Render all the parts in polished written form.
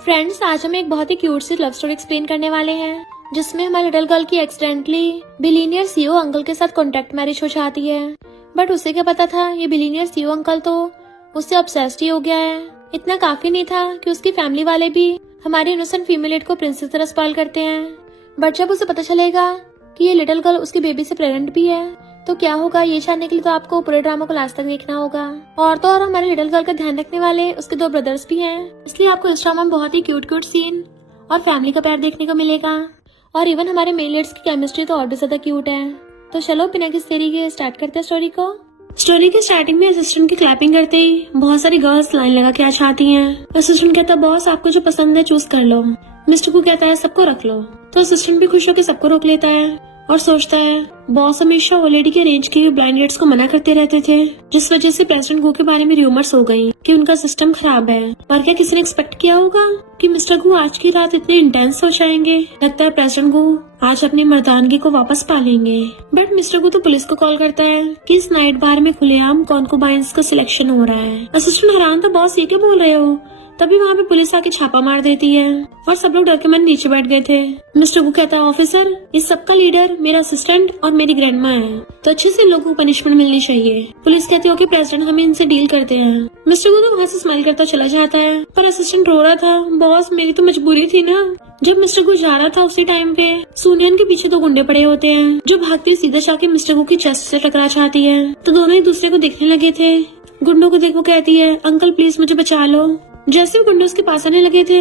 Friends, आज हम एक बहुत ही क्यूट सी लव स्टोरी एक्सप्लेन करने वाले हैं जिसमें हमारी लिटिल गर्ल की एक्सीडेंटली बिलीनियर सीईओ अंकल के साथ कॉन्ट्रैक्ट मैरिज हो जाती है। बट उसे क्या पता था ये बिलीनियर सीईओ अंकल तो उससे ऑब्सेस्ड ही हो गया है। इतना काफी नहीं था कि उसकी फैमिली वाले भी हमारी इनोसेंट फीमेल को प्रिंसेस तरह स्पॉइल करते हैं। बट जब उसे पता चलेगा कि ये लिटिल गर्ल उसकी बेबी से प्रेग्नेंट भी है तो क्या होगा, ये जानने के लिए तो आपको पूरे ड्रामा को लास्ट तक देखना होगा। और तो और हमारे लिटिल गर्ल का ध्यान रखने वाले उसके 2 ब्रदर्स भी हैं, इसलिए आपको इस ड्रामा में बहुत ही क्यूट सीन और फैमिली का प्यार देखने को मिलेगा। और इवन हमारे मेन लीड्स की केमिस्ट्री तो और भी ज्यादा क्यूट है। तो चलो बिना किसी देरी के स्टार्ट करते हैं स्टोरी को। स्टोरी के स्टार्टिंग में असिस्टेंट की क्लैपिंग करते ही बहुत सारी गर्ल्स लाइन लगा के आ जाती हैं। असिस्टेंट कहता है बॉस आपको जो पसंद है चूज कर लो। मिस्टर को कहता है सबको रख लो। तो असिस्टेंट भी खुश होकर सबको रोक लेता है और सोचता है बॉस हमेशा ऑलरेडी के अरेंज किए ब्लाइंड डेट्स को मना करते रहते थे, जिस वजह से प्रेसिडेंट गो के बारे में रूमर्स हो गई कि उनका सिस्टम खराब है। पर क्या किसी ने एक्सपेक्ट किया होगा कि मिस्टर गो आज की रात इतने इंटेंस हो जाएंगे। लगता है प्रेसिडेंट गो आज अपनी मर्दानगी को वापस पा लेंगे। बट मिस्टर गो तो पुलिस को कॉल करता है कि इस नाइट बार में खुलेआम कॉन्कुबाइंस का सिलेक्शन हो रहा है। असिस्टेंट हैरान था, बॉस ये क्या बोल रहे हो। तभी वहाँ पे पुलिस आके छापा मार देती है और सब लोग डर के मन नीचे बैठ गए थे। मिस्टर गु कहता है ऑफिसर इस सबका लीडर मेरा असिस्टेंट और मेरी ग्रैंडमा है, तो अच्छे से लोगों को पनिशमेंट मिलनी चाहिए। पुलिस कहती है ओके प्रेसिडेंट हम इनसे डील करते हैं। मिस्टर गु तो वहाँ से स्माइल करता चला जाता है, पर असिस्टेंट रो रहा था, बॉस मेरी तो मजबूरी थी ना। जब मिस्टर गु जा रहा था उसी टाइम पे सुनियन के पीछे 2 गुंडे पड़े होते हैं जो भागते सीधा जाके मिस्टर गु की चेस्ट से टकरा जाती है। तो दोनों एक दूसरे को देखने लगे थे। गुंडों को देखो कहती है अंकल प्लीज मुझे बचा लो। जैसे वो गुंडे उसके पास आने लगे थे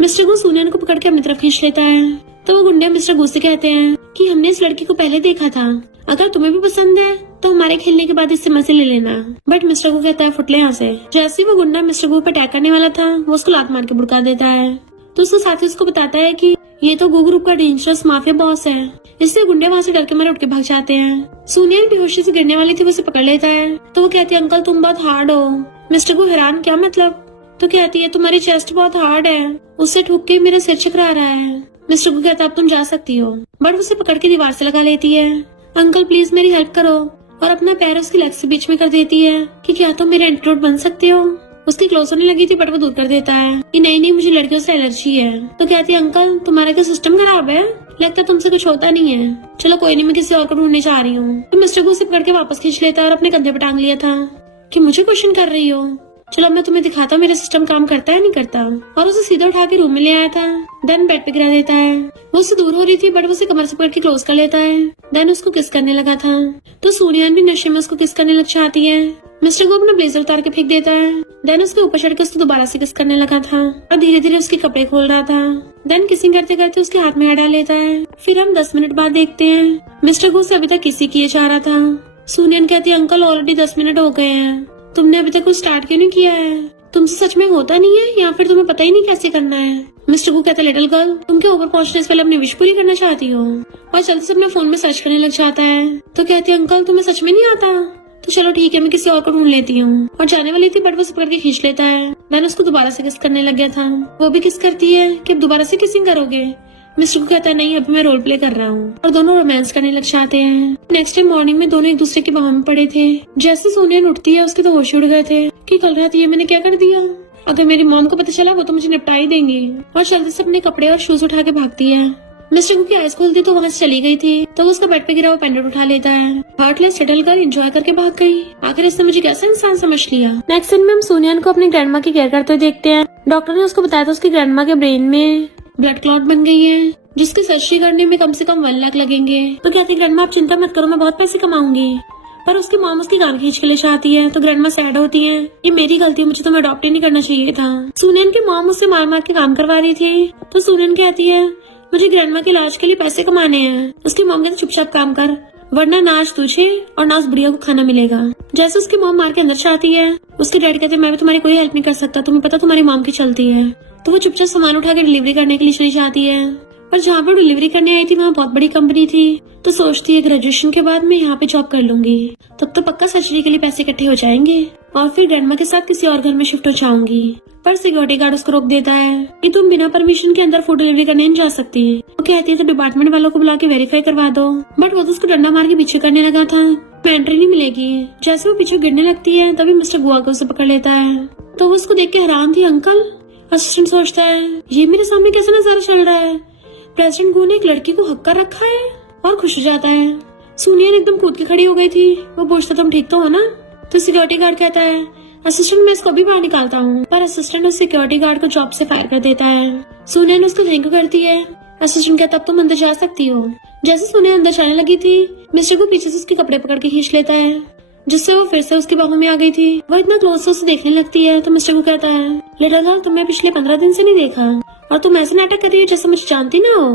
मिस्टर गु सुनियन को पकड़ के अपनी तरफ खींच लेता है। तो वो गुंडे मिस्टर गु से कहते हैं कि हमने इस लड़की को पहले देखा था, अगर तुम्हें भी पसंद है तो हमारे खेलने के बाद इससे मजे ले लेना। बट मिस्टर गु कहता है फुटले यहाँ से। जैसे वो गुंडा मिस्टर गु पे अटैक करने वाला था वो उसको लात मार के भुड़का देता है। तो उसके साथी उसको बताता है कि ये तो गो ग्रुप का डेंजरस माफिया बॉस है। इससे गुंडे वहाँ से डर के मारे उठ के भाग जाते हैं। सुनियन बेहोशी से गिरने वाली थी, वो उसे पकड़ लेता है। तो वो कहती है अंकल तुम बहुत हार्ड हो। मिस्टर गु हैरान क्या मतलब। तो कहती है तुम्हारी चेस्ट बहुत हार्ड है, उससे ठुक के मेरा सिर चकरा रहा है। मिस्टर को कहता अब तुम जा सकती हो, बट उसे पकड़ के दीवार से लगा लेती है। अंकल प्लीज मेरी हेल्प करो, और अपना पैर उसकी लेग से बीच में कर देती है कि क्या तुम मेरे एंटीडोट बन सकते हो। उसकी क्लोज होने लगी थी बट वो दूर कर देता है कि नहीं मुझे लड़कियों से एलर्जी है। तो कहती है अंकल तुम्हारा क्या सिस्टम खराब है, लगता है तुमसे कुछ होता नहीं है। चलो कोई नहीं मैं किसी और को ढूंढने जा रही हूँ। तो मिस्टर को उसे पकड़ के वापस खींच लेता है और अपने कंधे पे टांग लिया था कि मुझे क्वेश्चन कर रही हो, चलो मैं तुम्हें दिखाता हूँ मेरा सिस्टम काम करता है नहीं करता। और उसे सीधा उठा के रूम में ले आया था। देन बेड पे गिरा देता है। वो उससे दूर हो रही थी बट वो उसे कमर से पकड़ के क्लोज कर लेता है। देन उसको किस करने लगा था। तो सूर्यन भी नशे में उसको किस करने लग जाती है। मिस्टर को अपना ब्लेजर उतार के फेंक देता है। देन उसके ऊपर चढ़ के उसको दोबारा से किस करने लगा था और धीरे धीरे उसके कपड़े खोल रहा था। देन किसिंग करते करते उसके हाथ में हाथ डाल लेता है। फिर हम 10 मिनट बाद देखते हैं मिस्टर को अभी तक किसी किए जा रहा था। सूर्यन कहती है अंकल ऑलरेडी 10 मिनट हो गए हैं, तुमने अभी तक कुछ स्टार्ट क्यों नहीं किया है। तुमसे सच में होता नहीं है या फिर तुम्हें पता ही नहीं कैसे करना है। मिस्टर को कहता है लिटिल गर्ल तुम क्या ऊपर पहुंचने से पहले अपनी विश पूरी करना चाहती हो। और जल्दी से अपने फोन में सर्च करने लग जाता है। तो कहती है अंकल तुम्हें सच में नहीं आता, तो चलो ठीक है मैं किसी और को ढूंढ लेती हूँ। और जाने वाली थी बट वो पकड़ के खींच लेता है। मैंने उसको दोबारा से किस करने लग गया था। वो भी किस करती है कि अब दोबारा से किसिंग करोगे। मिस्टर को कहता है नहीं अभी मैं रोल प्ले कर रहा हूँ। और दोनों रोमांस करने लग जाते हैं। नेक्स्ट डे मॉर्निंग में दोनों एक दूसरे की बाहों में पड़े थे। जैसे सोनियन उठती है उसके तो होश उड़ गए थे कि कल रात ये मैंने क्या कर दिया, अगर मेरी मॉम को पता चला वो तो मुझे निपटा ही देंगी। और जल्दी से अपने कपड़े और शूज उठा के भागती है। मिस्टर को की आइज खोलती तो वहाँ से चली गई थी। तो वो उसका बेड पे गिरा हुआ पेंडेंट उठा लेता है। हार्टलेस लिटिल गर्ल एंजॉय करके भाग गई। आखिर इसने मुझे कैसा इंसान समझ लिया। नेक्स्ट सीन में हम सोनियन को अपनी ग्रैंडमा की केयर करते हुए देखते हैं। डॉक्टर ने उसको बताया था उसकी ग्रैंडमा के ब्रेन में ब्लड क्लॉट बन गई है, जिसकी सर्जरी करने में कम से कम 1 लाख लगेंगे। तो कहती है ग्रैंडमा आप चिंता मत करो मैं बहुत पैसे कमाऊंगी। पर उसकी मॉम उसकी गान खींच के ले जाती है। तो ग्रैंडमा सैड होती है, ये मेरी गलती, मुझे तुम्हें अडॉप्ट ही नहीं करना चाहिए था। सुनियन की मॉम उससे मार मार के काम करवा रही थी। तो सुनियन कहती है मुझे ग्रैंडमा के इलाज के लिए पैसे कमाने हैं। उसकी मॉम कहती चुपचाप काम कर वरना ना आज तुझे और ना उस बुढ़िया को खाना मिलेगा। जैसे उसकी मॉम मार के अंदर जाती है उसके डैड कहते मैं भी तुम्हारी कोई हेल्प नहीं कर सकता, तुम्हें पता तुम्हारी मॉम की चलती है। तो वो चुपचाप सामान उठा के डिलीवरी करने के लिए चली जाती है। पर जहाँ पर डिलीवरी करने आई थी वहाँ बहुत बड़ी कंपनी थी। तो सोचती है ग्रेजुएशन के बाद मैं यहाँ पे जॉब कर लूंगी, तब तो पक्का सर्जरी के लिए पैसे इकट्ठे हो जाएंगे और फिर ग्रैंडमा के साथ किसी और घर में शिफ्ट हो जाऊंगी। पर सिक्योरिटी गार्ड उसको रोक देता है कि तुम बिना परमिशन के अंदर फूड डिलीवरी करने नहीं जा सकती। वो कहती है तो डिपार्टमेंट वालों को बुला के वेरीफाई करवा दो। बट वो तो उसको डंडा मार के पीछे करने लगा था, एंट्री नहीं मिलेगी। जैसे वो पीछे गिरने लगती है तभी मिस्टर गुआ को उसे पकड़ लेता है। तो वो उसको देख के हैरान थी, अंकल असिस्टेंट सोचता है ये मेरे सामने कैसे नजारा चल रहा है, प्रेसिडेंट गो ने एक लड़की को हक कर रखा है, और खुश हो जाता है। सुनियन एकदम कूद के खड़ी हो गई थी। वो पूछता तुम ठीक तो हो ना? तो सिक्योरिटी गार्ड कहता है असिस्टेंट मैं इसको भी बाहर निकालता हूँ, पर असिस्टेंट उस सिक्योरिटी गार्ड को जॉब से फायर कर देता है। सुनियन उसको थैंक यू करती है। असिस्टेंट कहता अब तुम अंदर जा सकती हो। जैसे सुनियन अंदर जाने लगी थी, मिस्टर को पीछे से उसके कपड़े पकड़ के खींच लेता है, जिससे वो फिर से उसकी बाहों में आ गई थी। वो इतना क्लोज से उसे देखने लगती है तो मिस्टर को कहता है लिटिल गर्ल तुम्हें पिछले 15 दिन से नहीं देखा, और तुम ऐसे नाटक कर रही हो जैसे मुझे जानती ना हो।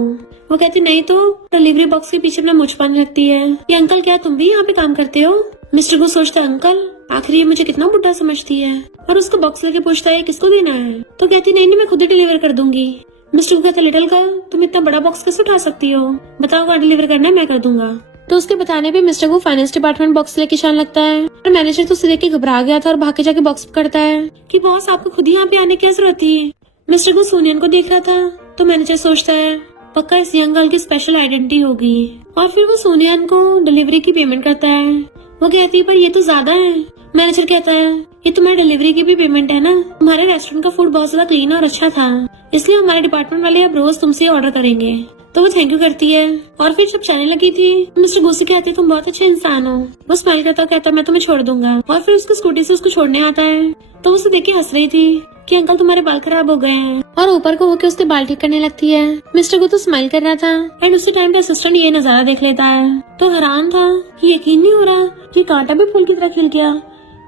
वो कहती नहीं तो। डिलीवरी बॉक्स के पीछे अपना मुझ पाने लगती है। ये अंकल क्या तुम भी यहाँ पे काम करते हो? मिस्टर को सोचता है अंकल आखिर ये मुझे कितना बुढ़ा समझती है, और उसका बॉक्स लेके पूछता है किसको देना है। तो कहती नहीं मैं खुद ही डिलीवर कर दूंगी। मिस्टर को कहता लिटिल गर्ल तुम इतना बड़ा बॉक्स कैसे उठा सकती हो, बताओ कहाँ डिलीवर करना है मैं कर दूंगा। तो उसके बताने पे मिस्टर को फाइनेंस डिपार्टमेंट बॉक्स लेके जाने लगता है, और मैनेजर तो उसे देख के घबरा गया था और भाग के जाके बॉक्स पकड़ता है कि बॉस आपको खुद ही यहाँ पे आने की क्या जरूरत थी। मिस्टर को सुनियन को देख रहा था तो मैनेजर सोचता है पक्का इस यंग गर्ल की स्पेशल आइडेंटिटी होगी, और फिर वो सुनियन को डिलीवरी की पेमेंट करता है। वो कहती है पर ये तो ज्यादा है। मैनेजर कहता है ये तुम्हारी डिलीवरी की भी पेमेंट है ना, हमारे रेस्टोरेंट का फूड बहुत ज्यादा क्लीन और अच्छा था, इसलिए हमारे डिपार्टमेंट वाले अब रोज तुमसे ऑर्डर करेंगे। तो वो थैंक यू करती है। और फिर जब जाने लगी थी मिस्टर गुस्से कहते तुम बहुत अच्छे इंसान हो। वो स्माइल करता कहता मैं तुम्हें छोड़ दूंगा, और फिर उसकी स्कूटी से उसको छोड़ने आता है। तो उसे देख के हंस रही थी कि अंकल तुम्हारे बाल खराब हो गए हैं, और ऊपर को होके उसके बाल ठीक करने लगती है। मिस्टर को तो स्माइल कर रहा था, एंड उसी टाइम पे असिस्टेंट ये नजारा देख लेता है तो हैरान था कि यकीन नहीं हो रहा कि कांटा भी फूल की तरह खिल गया,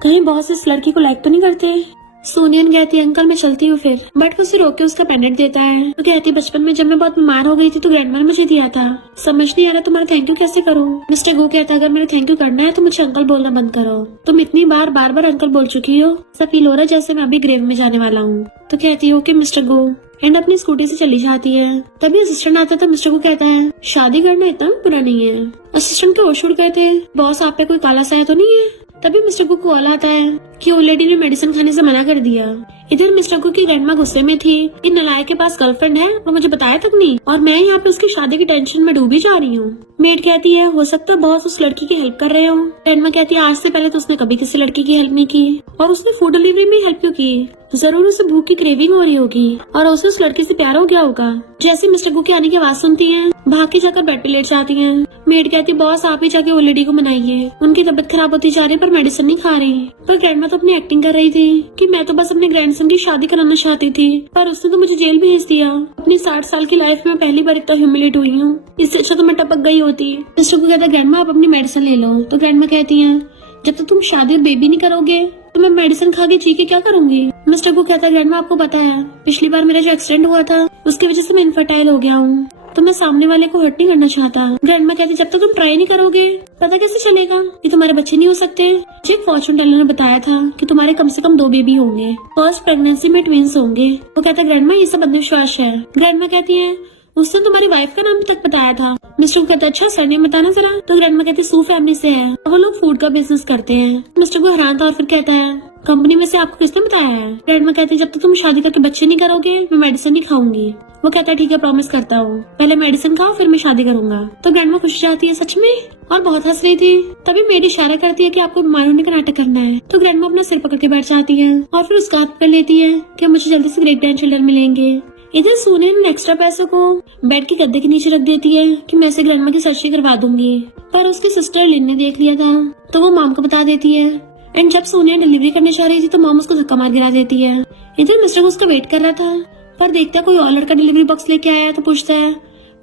कहीं बॉस इस लड़की को लाइक तो नहीं करते। सुनियन कहती अंकल मैं चलती हूँ फिर, बट वो उसे रोक के उसका पेंडेंट देता है। तो कहती बचपन में जब मैं बहुत बीमार हो गई थी तो ग्रैंडमा ने मुझे दिया था, समझ नहीं आ रहा तुम्हारा थैंक यू कैसे करूँ। मिस्टर गो कहता अगर मेरा थैंक यू करना है तो मुझे अंकल बोलना बंद करो, तुम इतनी बार बार अंकल बोल चुकी हो, सब फील हो रहा है जैसे मैं अभी ग्रेव में जाने वाला हूँ। तो कहती ओके मिस्टर गो, एंड अपनी स्कूटी से चली जाती है। तभी असिस्टेंट आता था, मिस्टर को कहता है शादी करना इतना बुरा नहीं है। असिस्टेंट के होश उड़ गए थे, बॉस आप पे कोई काला साया तो नहीं है। तभी मिस्टर को कॉल आता है कि ओल्ड लेडी ने मेडिसिन खाने से मना कर दिया। इधर मिस्टर को की ग्रैंडमा गुस्से में थी कि नलायक के पास गर्लफ्रेंड है और मुझे बताया तक नहीं, और मैं यहाँ पे उसकी शादी की टेंशन में डूबी जा रही हूँ। मेड कहती है हो सकता है बॉस उस लड़की की हेल्प कर रहे हो। ग्रैंडमा कहती है आज से पहले तो उसने कभी किसी लड़की की हेल्प नहीं की, और उसने फूड डिलीवरी में हेल्प क्यों की, जरूर उसे भूख की क्रेविंग हो रही होगी और उसे उस लड़की से प्यार हो गया होगा। जैसे मिस्टर गो के आने की आवाज सुनती हैं, भाग के जाकर बेड पे लेट जाती हैं। मेड कहती बॉस आप ही जाके वो लेडी को मनाइए, उनकी तबीयत खराब होती जा रही है पर मेडिसिन नहीं खा रही। पर ग्रैंडमा तो अपनी एक्टिंग कर रही थी कि मैं तो बस अपने ग्रैंडसन की शादी कराना चाहती थी, पर उसने तो मुझे जेल भेज दिया। अपनी 60 साल की लाइफ में पहली बार इतना ह्यूमिलेट हुई हूँ, इससे अच्छा तो मैं टपक गई होती। मिस्टर को कहता ग्रैंडमा आप अपनी मेडिसिन ले लो। तो ग्रैंडमा कहती है जब तक तुम शादी और बेबी नहीं करोगे तो मैं मेडिसिन खा के जी के क्या करूंगी। मिस्टर को कहता है ग्रैंडमा आपको पता है पिछली बार मेरा जो एक्सीडेंट हुआ था उसकी वजह से मैं इनफर्टाइल हो गया हूँ, तो मैं सामने वाले को हर्ट नहीं करना चाहता। ग्रैंडमा कहती जब तक तुम ट्राई नहीं करोगे पता कैसे चलेगा कि तुम्हारे बच्चे नहीं हो सकते। मुझे एक फॉर्चून टेलर ने बताया था कि तुम्हारे कम से कम 2 बेबी होंगे, फर्स्ट प्रेगनेंसी में ट्विंस होंगे। वो कहता है ग्रैंडमा ये सब अंधविश्वास है। ग्रैंडमा कहती है उसने तुम्हारी वाइफ का नाम तक बताया था। मिस्टर को कहता है अच्छा सरनेम बताना जरा। तो ग्रैंडमा कहती है सू फैमिली से है, वो लोग फूड का बिजनेस करते हैं। मिस्टर को हैरान था और फिर कहता है कंपनी में से आपको किसने बताया है। ग्रैंडमा कहती है जब तक तुम शादी करके बच्चे नहीं करोगे मैं मेडिसिन नहीं खाऊंगी। वो कहता है ठीक है प्रॉमिस करता हूँ, पहले मेडिसिन खाओ फिर मैं शादी करूंगा। तो ग्रैंडमा खुश जाती है सच में, और बहुत हंस रही थी। तभी मेरी इशारा करती है कि आपको बीमार होने का नाटक करना है। तो ग्रैंडमा अपना सिर पकड़ के बैठ जाती है और फिर उसका हाथ पकड़ लेती है कि मुझे जल्दी से ग्रेट ग्रैंड चिल्ड्रन मिलेंगे। इधर सुनियन एक्स्ट्रा पैसों को बेड के गद्दे के नीचे रख देती है कि मैं इसे ग्रैंडमा की सर्जरी करवा दूंगी, पर उसकी सिस्टर लिन ने देख लिया था तो वो मॉम को बता देती है। एंड जब सुनियन डिलीवरी करने जा रही थी तो मॉम उसको धक्का मार गिरा देती है। इधर मिस्टर को उसका वेट कर रहा था, पर देखता कोई और लड़का डिलीवरी बॉक्स लेके आया तो पूछता है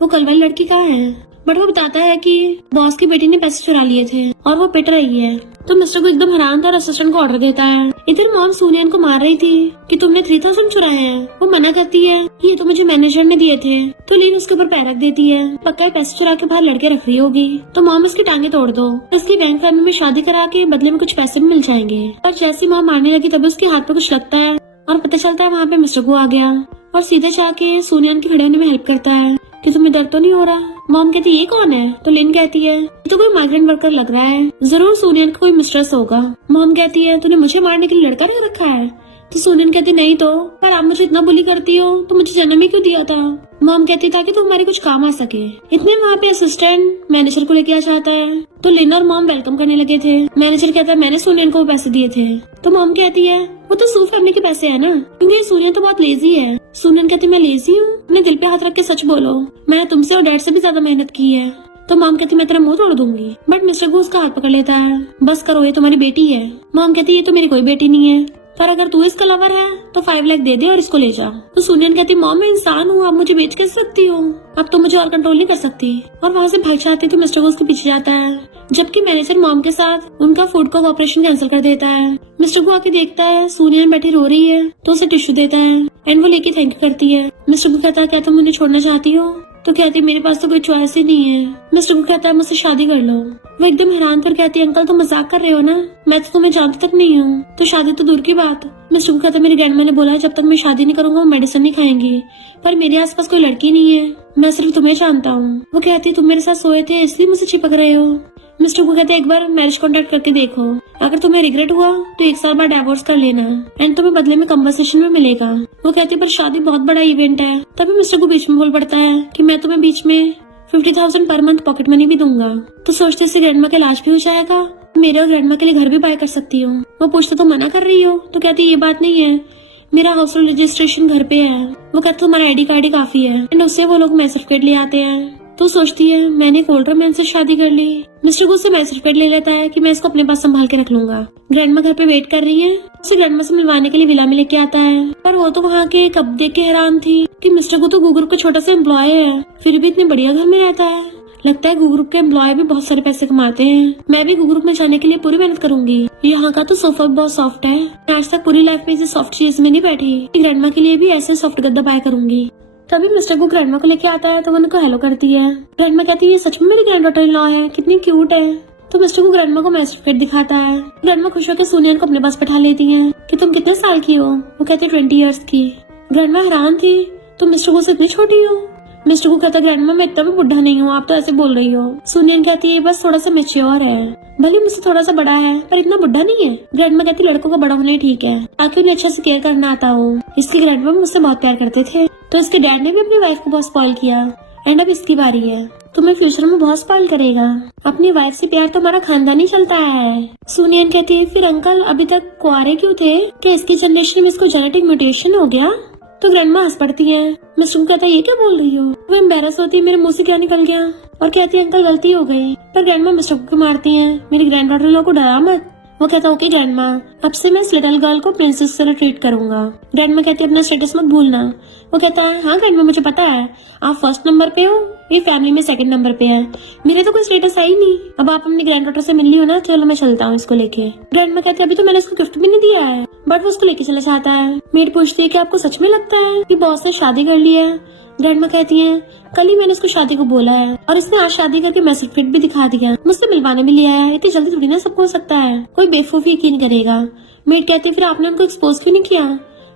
वो कल वाली लड़की कहाँ है। बट वो बताता है कि बॉस की बेटी ने पैसे चुरा लिए थे और वो पिट रही है। तो मिस्टर को एकदम हैरान था और असिस्टेंट को ऑर्डर देता है। इधर मॉम सुनियन को मार रही थी कि तुमने 3000 चुराए हैं। वो मना करती है ये तो मुझे मैनेजर ने दिए थे। तो लीन उसके ऊपर पैर रख देती है, पक्का पैसे चुरा के बाहर लड़के रख रही होगी, तो मॉम इसकी टांगे तोड़ दो, इसकी बैंक फैमिली में शादी करा के बदले में कुछ पैसे भी मिल जाएंगे। पर जैसी मॉम मारने लगी तभी उसके हाथ पे कुछ लगता है और पता चलता है वहाँ पे मिस्टर को आ गया और सीधे जाके सुनियन के खड़े होने में हेल्प करता है कि तुम्हें दर्द तो नहीं हो रहा। मॉम कहती ये कौन है। तो लिन कहती है ये तो कोई माइग्रेंट वर्कर लग रहा है, जरूर सुनियन का कोई मिस्ट्रेस होगा। मॉम कहती है तूने मुझे मारने के लिए लड़का रख रखा है, तो सोनियन कहती नहीं तो, पर आप मुझे इतना बुली करती हो तो मुझे जन्म ही क्यों दिया था। मॉम कहती ताकि तो हमारे कुछ काम आ सके। इतने वहाँ पे असिस्टेंट मैनेजर को लेके आ जाता है तो लिन और मॉम वेलकम करने लगे थे। मैनेजर कहता है मैंने सोनियन को पैसे दिए थे। तो मॉम कहती है वो तो सू फैमिली के पैसे है ना, क्योंकि सोनियन तो बहुत लेजी है। सोनियन कहती मैं लेजी हूँ, अपने दिल पे हाथ रख के सच बोलो, मैंने तुमसे और डैड से भी ज्यादा मेहनत की है। तो मॉम कहती मैं तेरा मुंह तोड़ दूंगी, बट मिस्टर गू उसका हाथ पकड़ लेता है। बस करो, ये तुम्हारी बेटी है। मॉम कहती ये तो मेरी कोई बेटी नहीं है, पर अगर तू इसका लवर है तो 5 लाख दे दे और इसको ले जा। तो सोनियन कहती मॉम मैं इंसान हूँ, आप मुझे बेच कैसे सकती हो, अब तो मुझे और कंट्रोल नहीं कर सकती। और वहाँ से भाग जाती तो मिस्टर गू उसके पीछे जाता है, जबकि मैनेजर मॉम के साथ उनका फूड का ऑपरेशन कैंसिल कर देता है। मिस्टर गू आके देखता है सोनियन बैठी रो रही है तो उसे टिश्यू देता है एंड वो लेके थैंक यू करती है। मिस्टर गू कहता है क्या तुम मुझे छोड़ना चाहती हो। तो कहती मेरे पास तो कोई चॉइस ही नहीं है। मिस्टर गू कहता है मुझसे शादी कर लो। वो एकदम हैरान कर कहती है अंकल तुम मजाक कर रहे हो ना, मैं तो तुम्हें जानती तक नहीं हूँ, तो शादी तो दूर की बात। मिस्टर गू कहता है मेरी ग्रैंडमा ने बोला है जब तक मैं शादी नहीं करूंगा वो मेडिसिन नहीं खाएंगी, पर मेरे आसपास कोई लड़की नहीं है, मैं सिर्फ तुम्हें जानता हूँ। वो कहती है तुम मेरे साथ सोए थे इसलिए मुझसे चिपक रहे हो। मिस्टर गू कहते हैं एक बार मैरिज कॉन्ट्रैक्ट करके देखो, अगर तुम्हें रिग्रेट हुआ तो 1 साल बाद डिवोर्स कर लेना एंड तुम्हें बदले में कंपनसेशन में मिलेगा। वो कहती है पर शादी बहुत बड़ा इवेंट है। तभी मिस्टर गू बीच में बोल पड़ता है कि मैं तुम्हें बीच में 50,000 पर मंथ पॉकेट मनी भी दूंगा। तो सोचते इससे ग्रैंडमा का इलाज भी हो जाएगा, मेरे और ग्रैंडमा के लिए घर भी बाय कर सकती हो। वो पूछते तो मना कर रही हो। तो कहती ये बात नहीं है, मेरा हाउस रजिस्ट्रेशन घर पे है। वो कहते तुम्हारा ID कार्ड ही काफी है एंड उससे वो लोग मैरिज सर्टिफिकेट ले आते हैं। तो सोचती है मैंने एक ओल्डर मैन से शादी कर ली। मिस्टर गू से मैरिज सर्टिफिकेट ले लेता है कि मैं इसको अपने पास संभाल के रख लूंगा। ग्रैंडमा घर पे वेट कर रही है, उसे ग्रैंडमा से मिलवाने के लिए विला में लेके आता है, पर वो तो वहाँ के कब देख के हैरान थी कि मिस्टर गू तो गू ग्रुप का छोटा सा एम्प्लॉय है, फिर भी इतने बढ़िया घर में रहता है। लगता है गू ग्रुप के एम्प्लॉय भी बहुत सारे पैसे कमाते हैं, मैं भी गू ग्रुप में जाने के लिए पूरी मेहनत करूंगी। यहाँ का तो सोफा बहुत सॉफ्ट है, आज तक पूरी लाइफ में इसे सॉफ्ट चीज में नहीं बैठी, ग्रैंडमा के लिए भी ऐसे सॉफ्ट गद्दा बाय करूंगी। तभी मिस्टर गू ग्रैंडमा को लेके आता है तो वो उनको हेलो करती है। ग्रैंडमा कहती है ये सच में मेरी ग्रैंड डॉटर इन लॉ है, कितनी क्यूट है। तो मिस्टर गू ग्रैंडमा को मैरिज सर्टिफिकेट दिखाता है। ग्रैंडमा खुश होकर सोनियन को अपने पास बैठा लेती है कि तुम कितने साल की हो। वो कहती है 20 ईयर्स की। ग्रैंडमा हैरान थी, तुम मिस्टर गू से इतनी छोटी हो। मिस्टर गू कहता है ग्रैंडमा मैं इतना भी बुढ़ा नहीं हूँ, आप तो ऐसे बोल रही हो। सोनियन कहती है बस थोड़ा सा मेच्योर है, भले मुझसे थोड़ा सा बड़ा है पर इतना बुढ़ा नहीं है। ग्रैंडमा कहती लड़कों का बड़ा होना ही ठीक है, ताकि उन्हें अच्छे से केयर करना आता हो। इसके ग्रैंडमा मुझसे बहुत प्यार करते थे, तो इसके डैड ने भी अपनी वाइफ को बहुत स्पॉइल किया एंड अब इसकी बारी है, तुम्हें फ्यूचर में बहुत स्पॉइल करेगा। अपनी वाइफ से प्यार तो हमारा खानदान ही चलता है। सोनियन कहती है फिर अंकल अभी तक कुआरे क्यों थे, क्या इसकी जनरेशन में इसको जेनेटिक म्यूटेशन हो गया। तो ग्रैंडमा हंस पड़ती है। मिस्टर गू कहता है ये क्या बोल रही हो। वो एम्बेरस होती है मेरे मुंह से क्या निकल गया और कहती है अंकल गलती हो गई, पर ग्रैंडमा मिस्टर गू को मारती है, मेरी ग्रैंड डॉटर लोगों को डरा मत। वो कहता ओके ग्रैंडमा, अब से मैं इस लिटिल गर्ल को प्रिंसेस से ट्रीट करूंगा। ग्रैंडमा कहती है अपना स्टेटस मत भूलना। वो कहता है हाँ ग्रैंडमा मुझे पता है, आप फर्स्ट नंबर पे हो, ये फैमिली में सेकंड नंबर पे है, मेरे तो कोई स्टेटस है ही नहीं। अब आप अपनी ग्रैंड डॉटर से मिल ली हो ना, चलो मैं चलता हूँ इसको लेके। ग्रैंडमा कहती है अभी तो मैंने इसको गिफ्ट भी नहीं दिया है, बट वो उसको लेके चला जाता है। मेड पूछती है कि आपको सच में लगता है कि बॉस ने शादी कर ली है। ग्रैंडमा कहती है कल ही मैंने इसको शादी को बोला है और इसने आज शादी करके मैरिज सर्टिफिकेट भी दिखा दिया, मुझसे मिलवाने भी लिया है, इतनी जल्दी थोड़ी ना सबको हो सकता है, कोई बेवकूफ यकीन करेगा। मेड कहती है फिर आपने उनको एक्सपोज क्यों नहीं किया।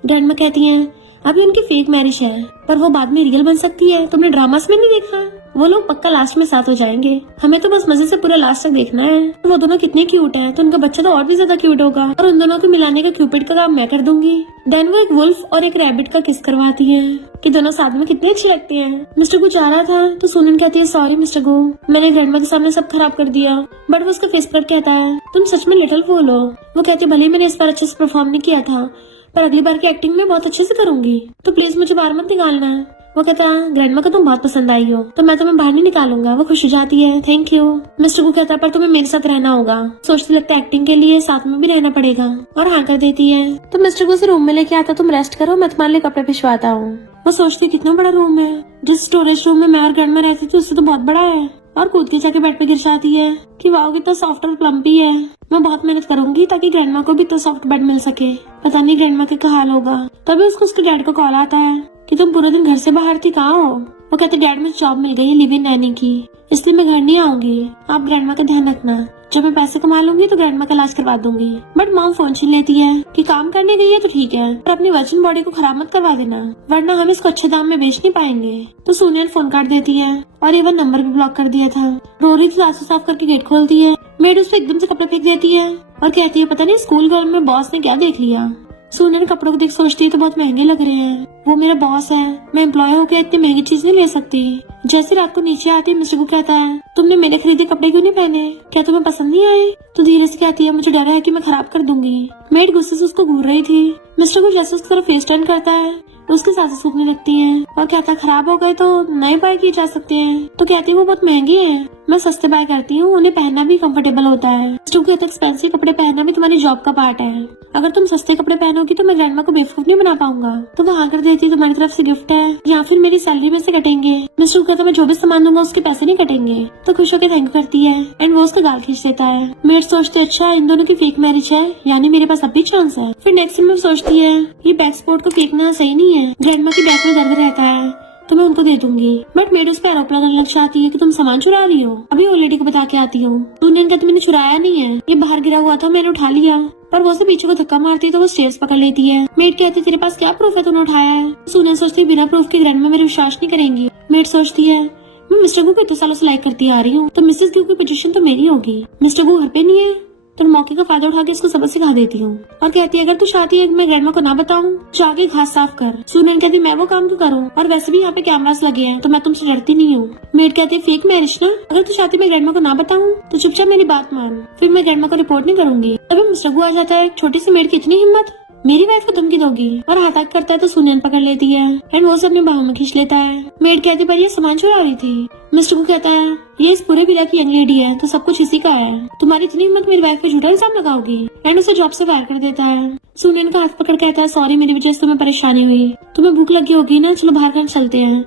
ग्रैंडमा कहती है अभी उनकी फेक मैरिज है, पर वो बाद में रियल बन सकती है, तुमने ड्रामास में नहीं देखा, वो लोग पक्का लास्ट में साथ हो जाएंगे, हमें तो बस मजे से पूरा लास्ट तक देखना है। वो दोनों कितने क्यूट हैं, तो उनका बच्चा तो और भी ज्यादा क्यूट होगा, और उन दोनों को मिलाने का क्यूपिड का काम मैं कर दूंगी। देन वो एक वुल्फ और एक रैबिट का किस करवाती है कि दोनों साथ में कितने अच्छे लगते हैं। मिस्टर गू जा रहा था तो सोनियन कहती है सॉरी मिस्टर गू, मैंने ग्रैंडमा के सामने सब खराब कर दिया, बट वो उसका फेस पर कहता है तुम सच में लिटिल फूल हो। वो कहती है भले मैंने इस बार अच्छे से परफॉर्म नहीं किया था, पर अगली बार की एक्टिंग में बहुत अच्छे से करूंगी, तो प्लीज मुझे बाहर मत निकालना। वो कहता है ग्रैंडमा को तुम बहुत पसंद आई हो, तो मैं तुम्हें बाहर नहीं निकालूंगा। वो खुश हो जाती है थैंक यू। मिस्टर गू कहता है पर तुम्हें मेरे साथ रहना होगा। सोचती लगता है एक्टिंग के लिए साथ में भी रहना पड़ेगा, और हाँ कर देती है। तो मिस्टर गू से रूम में लेके आता, तुम रेस्ट करो मैं तुम्हारे लिए कपड़े भिजवाता हूँ। वो सोचती कितना बड़ा रूम है, जिस स्टोरेज रूम में मैं और ग्रैंडमा रहती थी उससे तो बहुत बड़ा है, और कूद के जाके बेड पे गिर जाती है कि वाओ कितना सॉफ्ट और प्लम्पी है। मैं बहुत मेहनत करूंगी ताकि ग्रैंडमा को भी तो सॉफ्ट बेड मिल सके। पता नहीं ग्रैंडमा के क्या हाल होगा। तभी उसको उसके डैड को कॉल आता है कि तुम पूरे दिन घर से बाहर थी, कहाँ हो। वो कहते डैड मुझे जॉब मिल गई है लिव इन नैनी की, इसलिए मैं घर नहीं आऊंगी, आप ग्रैंडमा का ध्यान रखना, जब मैं पैसे कमा लूंगी तो ग्रैंडमा का इलाज करवा दूंगी। बट मॉम फोन छीन लेती है कि काम करने गई है तो ठीक है, पर अपनी वर्जिन बॉडी को खराब मत करवा देना, वरना हम इसको अच्छे दाम में बेच नहीं पाएंगे। तो सोनियन फोन काट देती है और इवन नंबर भी ब्लॉक कर दिया था। रो रही थी, आंसू साफ करके गेट खोलती है। मेड उस पर एकदम से कपड़ा फेंक देती है और कहती है पता नहीं स्कूल गर्ल में बॉस ने क्या देख लिया, सुनैना कपड़ों को देख सोचती है तो बहुत महंगे लग रहे हैं, वो मेरा बॉस है, मैं एम्प्लॉय होकर इतनी महंगी चीज नहीं ले सकती। जैसे रात को नीचे आती है मिस्टर को कहता है तुमने मेरे खरीदे कपड़े क्यों नहीं पहने, क्या तुम्हें पसंद नहीं आए? तो धीरे से कहती है मुझे डर है कि मैं खराब कर दूंगी। मेड गुस्से से उसको घूर रही थी। मिस्टर को जैसे उसकी तरफ फेस टर्न करता है उसकी सांसें सूखने लगती हैं और कहता है खराब हो गए तो नए बाय किए जा सकते हैं। तो कहती है वो बहुत महंगे हैं, मैं सस्ते बाय करती हूँ, उन्हें पहनना भी कंफर्टेबल होता है। मिस्टर को कहता है एक्सपेंसिव कपड़े पहनना भी तुम्हारी जॉब का पार्ट है, अगर तुम सस्ते कपड़े पहनोगी तो मैं ग्रैंडमा को बेवकूफ नहीं बना पाऊंगा। तो वो हाँ कर देती तुम्हारी तरफ से गिफ्ट है या फिर मेरी सैलरी में से कटेंगे। मिस्टर को कहता है मैं जो भी सामान दूंगा उसके पैसे नहीं कटेंगे। तो खुश होकर थैंक करती है एंड वो उसका गाल खींच देता है। मेड सोचती है अच्छा इन दोनों की फेक मैरिज है, यानी मेरे पास अब भी चांस है। फिर नेक्स्ट सीन में सोचती है ये बैक स्पोर्ट को फेंकना सही नहीं है, ग्रैंडमा की बैक में दर्द रहता है तो मैं उनको दे दूंगी। बट मेड उस पर आरोप लगाने लग जाती है कि तुम सामान चुरा रही हो, अभी ओल्ड लेडी को बता के आती हो। सुनैना कहती मैंने चुराया नहीं है, ये बाहर गिरा हुआ था मैंने उठा लिया। पर वो से पीछे को धक्का मारती तो वो स्टेयर्स पकड़ लेती है। मेड कहती तेरे पास क्या प्रूफ है तूने उठाया है? सुनैना सोचती बिना प्रूफ के ग्रैंडमा मेरे विश्वास नहीं करेंगी। मेड सोचती है मैं मिस्टर गू को इतने सालों से लाइक करती आ रही हूँ तो मिसेस गू की पोजीशन तो मेरी होगी। मिस्टर गू घर पे नहीं है तो मौके का फायदा उठा के इसको सबक सिखा देती हूँ। और कहती है अगर तू चाहती है कि मैं ग्रैंडमा को ना बताऊं जाके घास साफ कर। सुनैना कहती मैं वो काम क्यों करूँ, और वैसे भी यहाँ पे कैमरास लगे हैं तो मैं तुमसे डरती नहीं हूँ। मेड कहती है फेक मैरिज ना, अगर तू चाहती मैं ग्रैंडमा को ना बताऊं तो चुपचाप मेरी बात मान, फिर मैं ग्रैंडमा को रिपोर्ट नहीं करूंगी। तभी मिस्टर गू आ जाता है। छोटी सी मेड की इतनी हिम्मत, मेरी वाइफ को धमकी दोगी, और हाथ करता है तो सुनैना पकड़ लेती है एंड वो सब अपने बाहों में खींच लेता है। मेड कहती पर ये सामान चुरा रही थी। मिस्टर को कहता है ये इस पूरे विला की यंग लेडी है तो सब कुछ इसी का है, तुम्हारी इतनी हिम्मत मेरी वाइफ पे झूठा इल्जाम लगाओगी, एंड उसे जॉब से फायर कर देता है। सुनैना का हाथ पकड़ कहता है सॉरी मेरी वजह से तुम्हें परेशानी हुई, तुम्हें भूख लगी होगी ना, चलो बाहर खाने चलते हैं।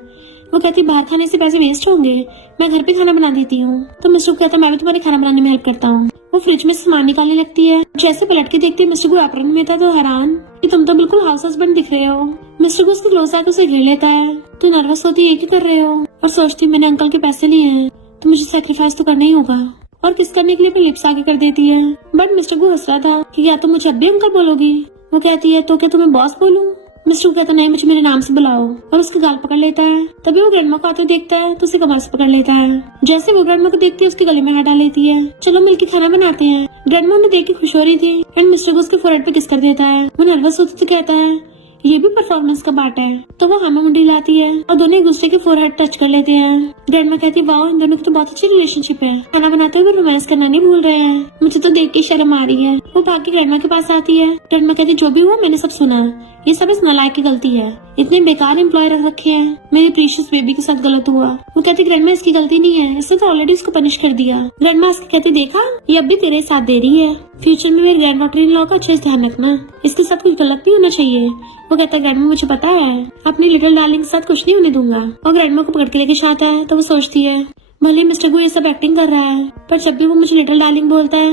वो कहती बाहर खाने से पैसे वेस्ट होंगे, मैं घर पे खाना बना देती हूँ। तो मिस्टर को कहता मैं भी तुम्हारे खाना बनाने में हेल्प करता हूँ। वो फ्रिज में सामान निकालने लगती है। जैसे पलट के देखती है मिस्टर को एप्रन में था तो हैरान कि तुम तो बिल्कुल हाउस हस्बैंड दिख रहे हो। मिस्टर को उसके क्लोज आकर उसे घेर लेता है। तो नर्वस होती है, क्यों कर रहे हो? और सोचती मैंने अंकल के पैसे लिए हैं तो मुझे सैक्रिफाइस तो करना ही होगा, और किस करने के लिए अपने लिप्स आगे कर देती है। बट मिस्टर को हंस रहा था कि या तो मुझे अब भी अंकल बोलोगी। वो कहती है तो क्या तुम्हें बॉस बोलूं? मिस्टर को कहता नहीं मुझे मेरे नाम से बुलाओ, और उसके गाल पकड़ लेता है। तभी वो ग्रैंडमा को आते देखता है तो उसे कमर से पकड़ लेता है। जैसे वो ग्रैंडमा को देखती है उसके गले में हाथ डाल लेती है। चलो मिलकर खाना बनाते हैं। ग्रैंडमा उन्हें देख के खुश हो रही थी एंड मिस्टर को उसके फोरहेड पे किस कर देता है। वो नर्वस होती तो कहता है ये भी परफॉर्मेंस का पार्ट है। तो वो हमें मुंडी लाती है और दोनों एक दूसरे के फोरहेड टच कर लेते हैं। ग्रैंडमा कहती है वाओ इन दोनों की तो बहुत अच्छी रिलेशनशिप है, खाना बनाते हुए रोमांस करना नहीं भूल रहे हैं, मुझे तो देख के शर्म आ रही है। वो भाग के ग्रैंडमा के पास आती है। ग्रैंडमा कहती जो भी हुआ मैंने सब सुना, ये सब इस नालायक की गलती है, इतने बेकार एम्प्लॉय रख रखे हैं, मेरी प्रीशियस बेबी के साथ गलत हुआ। वो कहती ग्रैंडमा इसकी गलती नहीं है, इसने तो ऑलरेडी इसको पनिश कर दिया। ग्रैंडमा इसकी कहती देखा ये अब भी तेरे साथ दे रही है, फ्यूचर में मेरे ग्रैंड डॉटर इन लॉ का अच्छे से ध्यान रखना, इसके साथ कुछ गलत नहीं होना चाहिए। वो कहता है ग्रैंडमा मुझे पता है, अपनी लिटिल डार्लिंग के साथ कुछ नहीं होने दूंगा। और ग्रैंडमा को पकड़ के लेके आता है तो वो सोचती है भले मिस्टर गू ये सब एक्टिंग कर रहा है पर जब भी वो मुझे लिटिल डार्लिंग बोलता है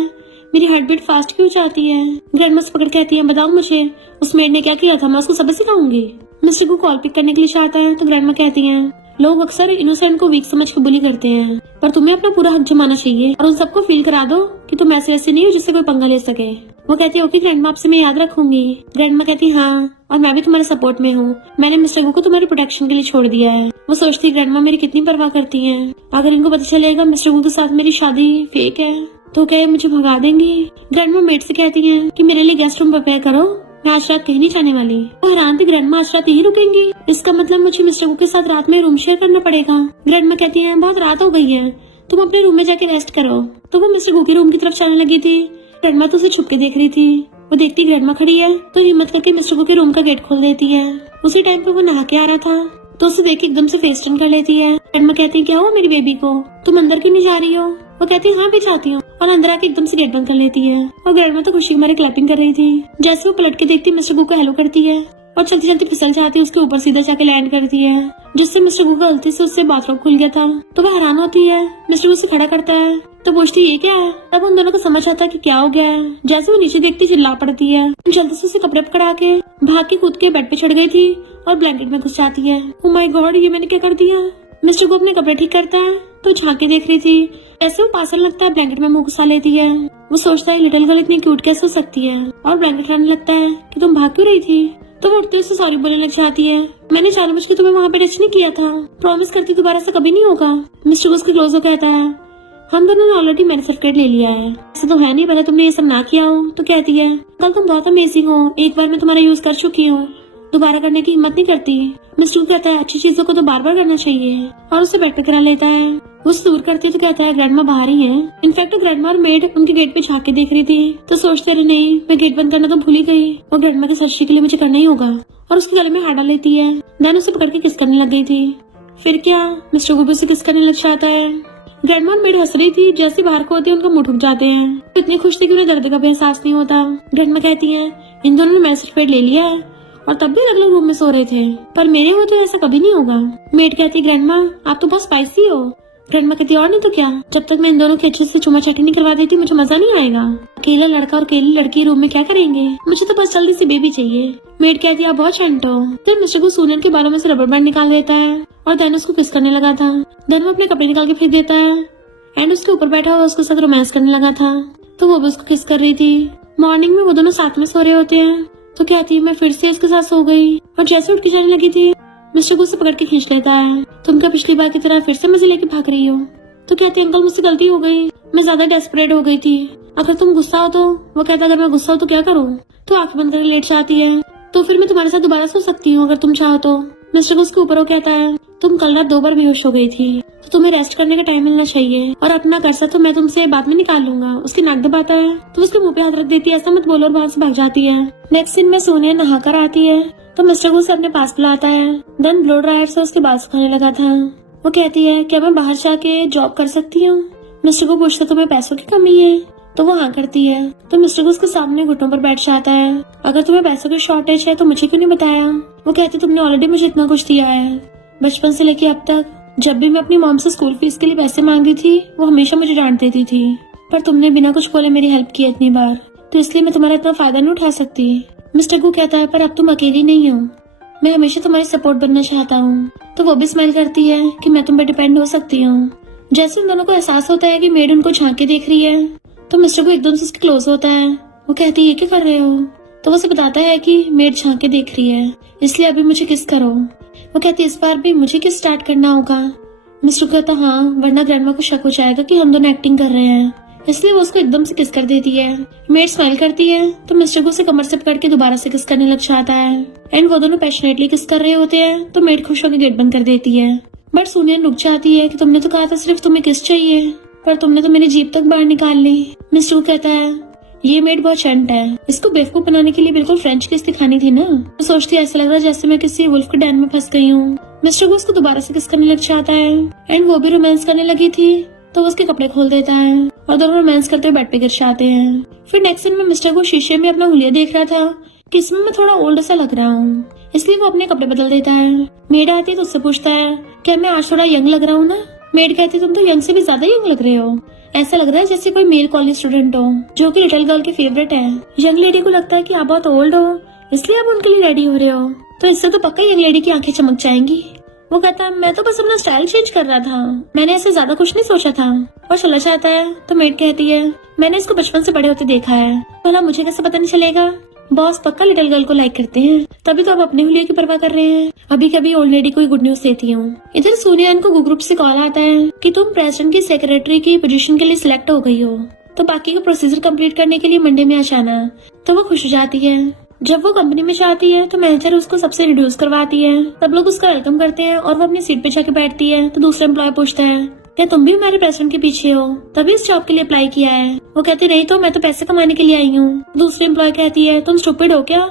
मेरी हार्ट बीट फास्ट क्यों जाती है। ग्रैंडमा से पकड़ कहती है बताओ मुझे उस मेड ने क्या किया था, मैं उसको सबक सिखाऊंगी। मिस्टर को कॉल पिक करने के लिए चाहता है तो ग्रैंडमा कहती है लोग अक्सर इनोसेंट को वीक समझ के बुली करते हैं, पर तुम्हें अपना पूरा हक जमाना चाहिए और उन सबको फील करा दो कि तुम ऐसे ऐसे नहीं हो जिससे कोई पंगा ले सके। वो कहती है ओके ग्रैंडमा आपसे मैं याद रखूंगी। ग्रैंडमा कहती हाँ और मैं भी तुम्हारे सपोर्ट में हूँ, मैंने मिस्टर गू को तुम्हारी प्रोटेक्शन के लिए छोड़ दिया है। वो सोचती है ग्रैंडमा मेरी कितनी परवाह करती है, अगर इनको पता चलेगा मिस्टर गू के साथ मेरी शादी फेक है तो क्या मुझे भगा देंगी। ग्रैंडमा मेड से कहती है कि मेरे लिए गेस्ट रूम प्रिपेयर करो, मैं आज रात कहीं नहीं जाने वाली। वो हैरान थी ग्रैंडमा आज रात यही रुकेंगी, इसका मतलब मुझे मिस्टर गू के साथ रात में रूम शेयर करना पड़ेगा। ग्रैंडमा कहती है बहुत रात हो गई है, तुम अपने रूम में जाके रेस्ट करो। तो वो मिस्टर गू के रूम की तरफ जाने लगी थी। ग्रैंडमा तो उसे छुप के देख रही थी। वो देखती ग्रैंडमा खड़ी है तो हिम्मत करके मिस्टर गू के रूम का गेट खोल देती है। उसी टाइम पे वो नहा के आ रहा था तो उसे देख के एकदम से फेस टर्न कर लेती है। ग्रैंडमा कहती है क्या हुआ मेरी बेबी को, तुम अंदर क्यों नहीं जा रही हो? वो कहती है हाँ भी चाहती हूँ, और अंदर आके एकदम से गेट बंद कर लेती है। और ग्रैंडमा तो खुशी के मारे क्लैपिंग कर रही थी। जैसे वो पलट के देखती मिस्टर गू को हेलो करती है और चलती चलती फिसल जाती है, उसके ऊपर सीधा जाके लैंड करती है, जिससे मिस्टर गू का गलती से उससे बाथरूम खुल गया था। तो वह हैरान होती है, मिस्टर गू उसे खड़ा करता है तो पूछती ये क्या है। तब उन दोनों को समझ आता है कि क्या हो गया है। जैसे वो नीचे देखती चिल्ला पड़ती है, जल्दी से उसे कपड़े पकड़ा के भाग के कूद के बेड पे चढ़ गई थी और ब्लैंकेट में घुस जाती है। ओह माय गॉड ये मैंने क्या कर दिया। मिस्टर गू अपने कपड़े ठीक करता है तो झांक के देख रही थी, ऐसे वो पासल लगता है ब्लैंकेट में मुंह घुसा लेती है। वो सोचता है लिटिल गर्ल इतनी क्यूट कैसे हो सकती है, और ब्लैंकेट लाने लगता है कि तुम भाग क्यों रही थी। तो वो उठते हुए सॉरी बोलने लग जाती है, मैंने जानबूझ के तुम्हें वहाँ पे टच नहीं किया था, प्रॉमिस करती दोबारा से कभी नहीं होगा। मिस्टर गू उसके क्लोज हो कहता है हम दोनों ने ऑलरेडी मैंने सर्टिफिकेट ले लिया है। ऐसा तो है नहीं, पहले तुमने ये सब ना किया हो। तो कहती है कल तुम बहुत अमेजिंग हो, एक बार मैं तुम्हारा यूज कर चुकी हूँ, दोबारा करने की हिम्मत नहीं करती। मिस्टर कहता है अच्छी चीजों को तो बार बार करना चाहिए और उसे बेड पे करा लेता है। वो दूर करती है तो कहता है ग्रैंडमा बाहर ही है। इनफैक्ट ग्रैंडमा और मेड उनके गेट पे झांक के देख रही थी तो सोचते रहे नहीं मैं गेट बंद करना तो भूल ही गई और ग्रैंडमा की सच्ची के लिए मुझे करना ही होगा, और उसके गले में हाथ डाल लेती है। देन उसे पकड़ के किस करने लग गई थी। फिर क्या मिस्टर को भी उसे किस करने लग जाता है। ग्रैंडमा और मेड हंस रही थी, जैसे बाहर को होती है उनका मुंह ठुक जाते हैं। इतनी खुश थी कि उन्हें दर्द का भी एहसास नहीं होता। ग्रैंडमा कहती है इन दोनों ने मेरा सर्टिफिकेट ले लिया है और तब भी अलग अलग रूम में सो रहे थे, पर मेरे होते ऐसा कभी नहीं होगा। मेड कहती है ग्रैंडमा आप तो बहुत स्पाइसी हो। ग्रैंडमा कहती है और नहीं तो क्या, जब तक मैं इन दोनों की अच्छे से चुमा चाटी नहीं करवा देती मुझे मजा नहीं आएगा। अकेला लड़का और अकेली लड़की रूम में क्या करेंगे, मुझे तो बस जल्दी सी बेबी चाहिए। मेड कहती है आप बहुत शांत हो। फिर मिस्टर को सूनियन के बालों में से रबर बैंड निकाल देता है और देन उसको किस करने लगा था। देन वो अपने कपड़े निकाल के फेंक देता है एंड उसके ऊपर बैठा हुआ उसके साथ रोमांस करने लगा था, तो वो भी उसको किस कर रही थी। मॉर्निंग में वो दोनों साथ में सो रहे होते हैं तो कहती है मैं फिर से इसके साथ सो गई, और जैसे उठ के जाने लगी थी मिस्टर को उसे पकड़ के खींच लेता है। तुम क्या पिछली बार की तरह फिर से मजे लेके भाग रही हो। तो कहती है अंकल मुझसे गलती हो गई, मैं ज्यादा डेस्परेट हो गई थी, अगर तुम गुस्सा हो तो। वो कहता है अगर मैं गुस्सा हो तो क्या करूँ। तो आंखें बंद करके लेट जाती है। तो फिर मैं तुम्हारे साथ दोबारा सो सकती हूँ अगर तुम चाहो तो। मिस्टर को उसके ऊपर वो कहता है तुम कल रात 2 बार बेहोश हो गई थी तो तुम्हें रेस्ट करने का टाइम मिलना चाहिए, और अपना कर्जा तो मैं तुमसे बाद में निकाल लूंगा। उसकी नाक दबाता है तो उसके मुंह पे हाथ रख देती है ऐसा मत बोलो और वहाँ से भाग जाती है। नेक्स्ट सीन में सोनिया नहाकर आती है तो मिस्टर को उसे अपने पास बुलाता है। देन ब्लो ड्रायर से उसके बाल सुखाने लगा था। वो कहती है क्या मैं बाहर जाके जॉब कर सकती हूँ। मिस्टर को पूछता तुम्हें पैसों की कमी है, तो वो हाँ करती है। तो मिस्टर को उसके सामने घुटनों पर बैठ जाता है। अगर तुम्हें पैसों की शॉर्टेज है तो मुझे क्यों नहीं बताया। वो कहती तुमने ऑलरेडी मुझे इतना कुछ दिया है। बचपन से लेके अब तक जब भी मैं अपनी मॉम से स्कूल फीस के लिए पैसे मांगी थी वो हमेशा मुझे डांट देती थी, पर तुमने बिना कुछ बोले मेरी हेल्प की इतनी बार, तो इसलिए मैं तुम्हारा इतना फायदा नहीं उठा सकती। मिस्टर को कहता है पर अब तुम अकेली नहीं हो, मैं हमेशा तुम्हारी सपोर्ट बनना चाहता हूँ। तो वो भी स्माइल करती है कि मैं तुम पे डिपेंड हो सकती हूँ। जैसे उन दोनों को एहसास होता है कि मेड उनको झांक के देख रही है तो मिस्टर को एकदम से उसके क्लोज होता है। वो कहती है ये क्या कर रहे हो। तो वो उसे बताता है कि मेड झांक के देख रही है इसलिए अभी मुझे किस करो। वो कहती है इस बार भी मुझे किस स्टार्ट करना होगा। मिस्टर कहता हाँ वरना ग्रैंडमा को शक हो जाएगा कि हम दोनों एक्टिंग कर रहे हैं, इसलिए वो उसको एकदम से किस कर देती है। मेड स्माइल करती है तो मिस्टर को उसे कमर से पकड़ के दोबारा से किस करने लग जाता है एंड वो दोनों पैशनेटली किस कर रहे होते हैं तो मेड खुश होकर गेट बंद कर देती है। बट सुनियन रुक जाती है कि तुमने तो कहा था सिर्फ तुम्हें किस चाहिए, पर तुमने तो मेरी जीप तक बाहर निकाल ली। मिस्टर कहता है ये मेड बहुत चंट है, इसको बेवकूफ बनाने के लिए बिल्कुल फ्रेंच किस दिखानी थी ना। तो सोचती है ऐसा लग रहा है जैसे मैं किसी वुल्फ के डैन में फंस गई हूँ। मिस्टर को उसको दोबारा से किस करने लग जाता है एंड वो भी रोमांस करने लगी थी तो वो उसके कपड़े खोल देता है और दोनों रोमांस करते हुए बेड पे गिर जाते हैं। फिर नेक्स्ट सीन में मिस्टर को शीशे में अपना हुलिया देख रहा था कि इसमें मैं थोड़ा ओल्ड सा लग रहा हूँ, इसलिए वो अपने कपड़े बदल देता है। मेड आती है तो उससे पूछता है क्या मैं आज थोड़ा यंग लग रहा हूँ ना। मेड कहती है तुम तो यंग से भी ज्यादा यंग लग रहे हो, ऐसा लग रहा है जैसे कोई मेल कॉलेज स्टूडेंट हो जो कि लिटिल गर्ल के फेवरेट है। यंग लेडी को लगता है कि आप बहुत ओल्ड हो इसलिए आप उनके लिए रेडी हो रहे हो, तो इससे तो पक्का यंग लेडी की आंखें चमक जाएंगी। वो कहता है मैं तो बस अपना स्टाइल चेंज कर रहा था, मैंने ऐसे ज्यादा कुछ नहीं सोचा था, और चला जाता है। तो मेड कहती है मैंने इसको बचपन से बड़े होते देखा है, भला मुझे कैसे पता नहीं चलेगा। बॉस पक्का लिटिल गर्ल को लाइक करते हैं, तभी तो आप अपने हुलिये की परवाह कर रहे हैं। अभी कभी ओल्ड लेडी को गुड न्यूज देती हूँ। इधर सुनियन को ग्रुप से कॉल आता है कि तुम प्रेसिडेंट की सेक्रेटरी की पोजीशन के लिए सिलेक्ट हो गई हो, तो बाकी का प्रोसीजर कंप्लीट करने के लिए मंडे में आ जाना। तो वो खुश हो जाती है। जब वो कंपनी में जाती है तो मैनेजर उसको सबसे रिड्यूस करवाती है। सब लोग उसका वेलकम करते हैं और वो अपनी सीट पे जाके बैठती है। तो दूसरा एम्प्लॉय पूछता है क्या तुम भी हमारे प्रेसिडेंट के पीछे हो, तभी इस जॉब के लिए अप्लाई किया है। वो कहते नहीं तो मैं तो पैसे कमाने के लिए आई हूँ। दूसरी एम्प्लॉय कहती है तुम स्टूपिड हो क्या,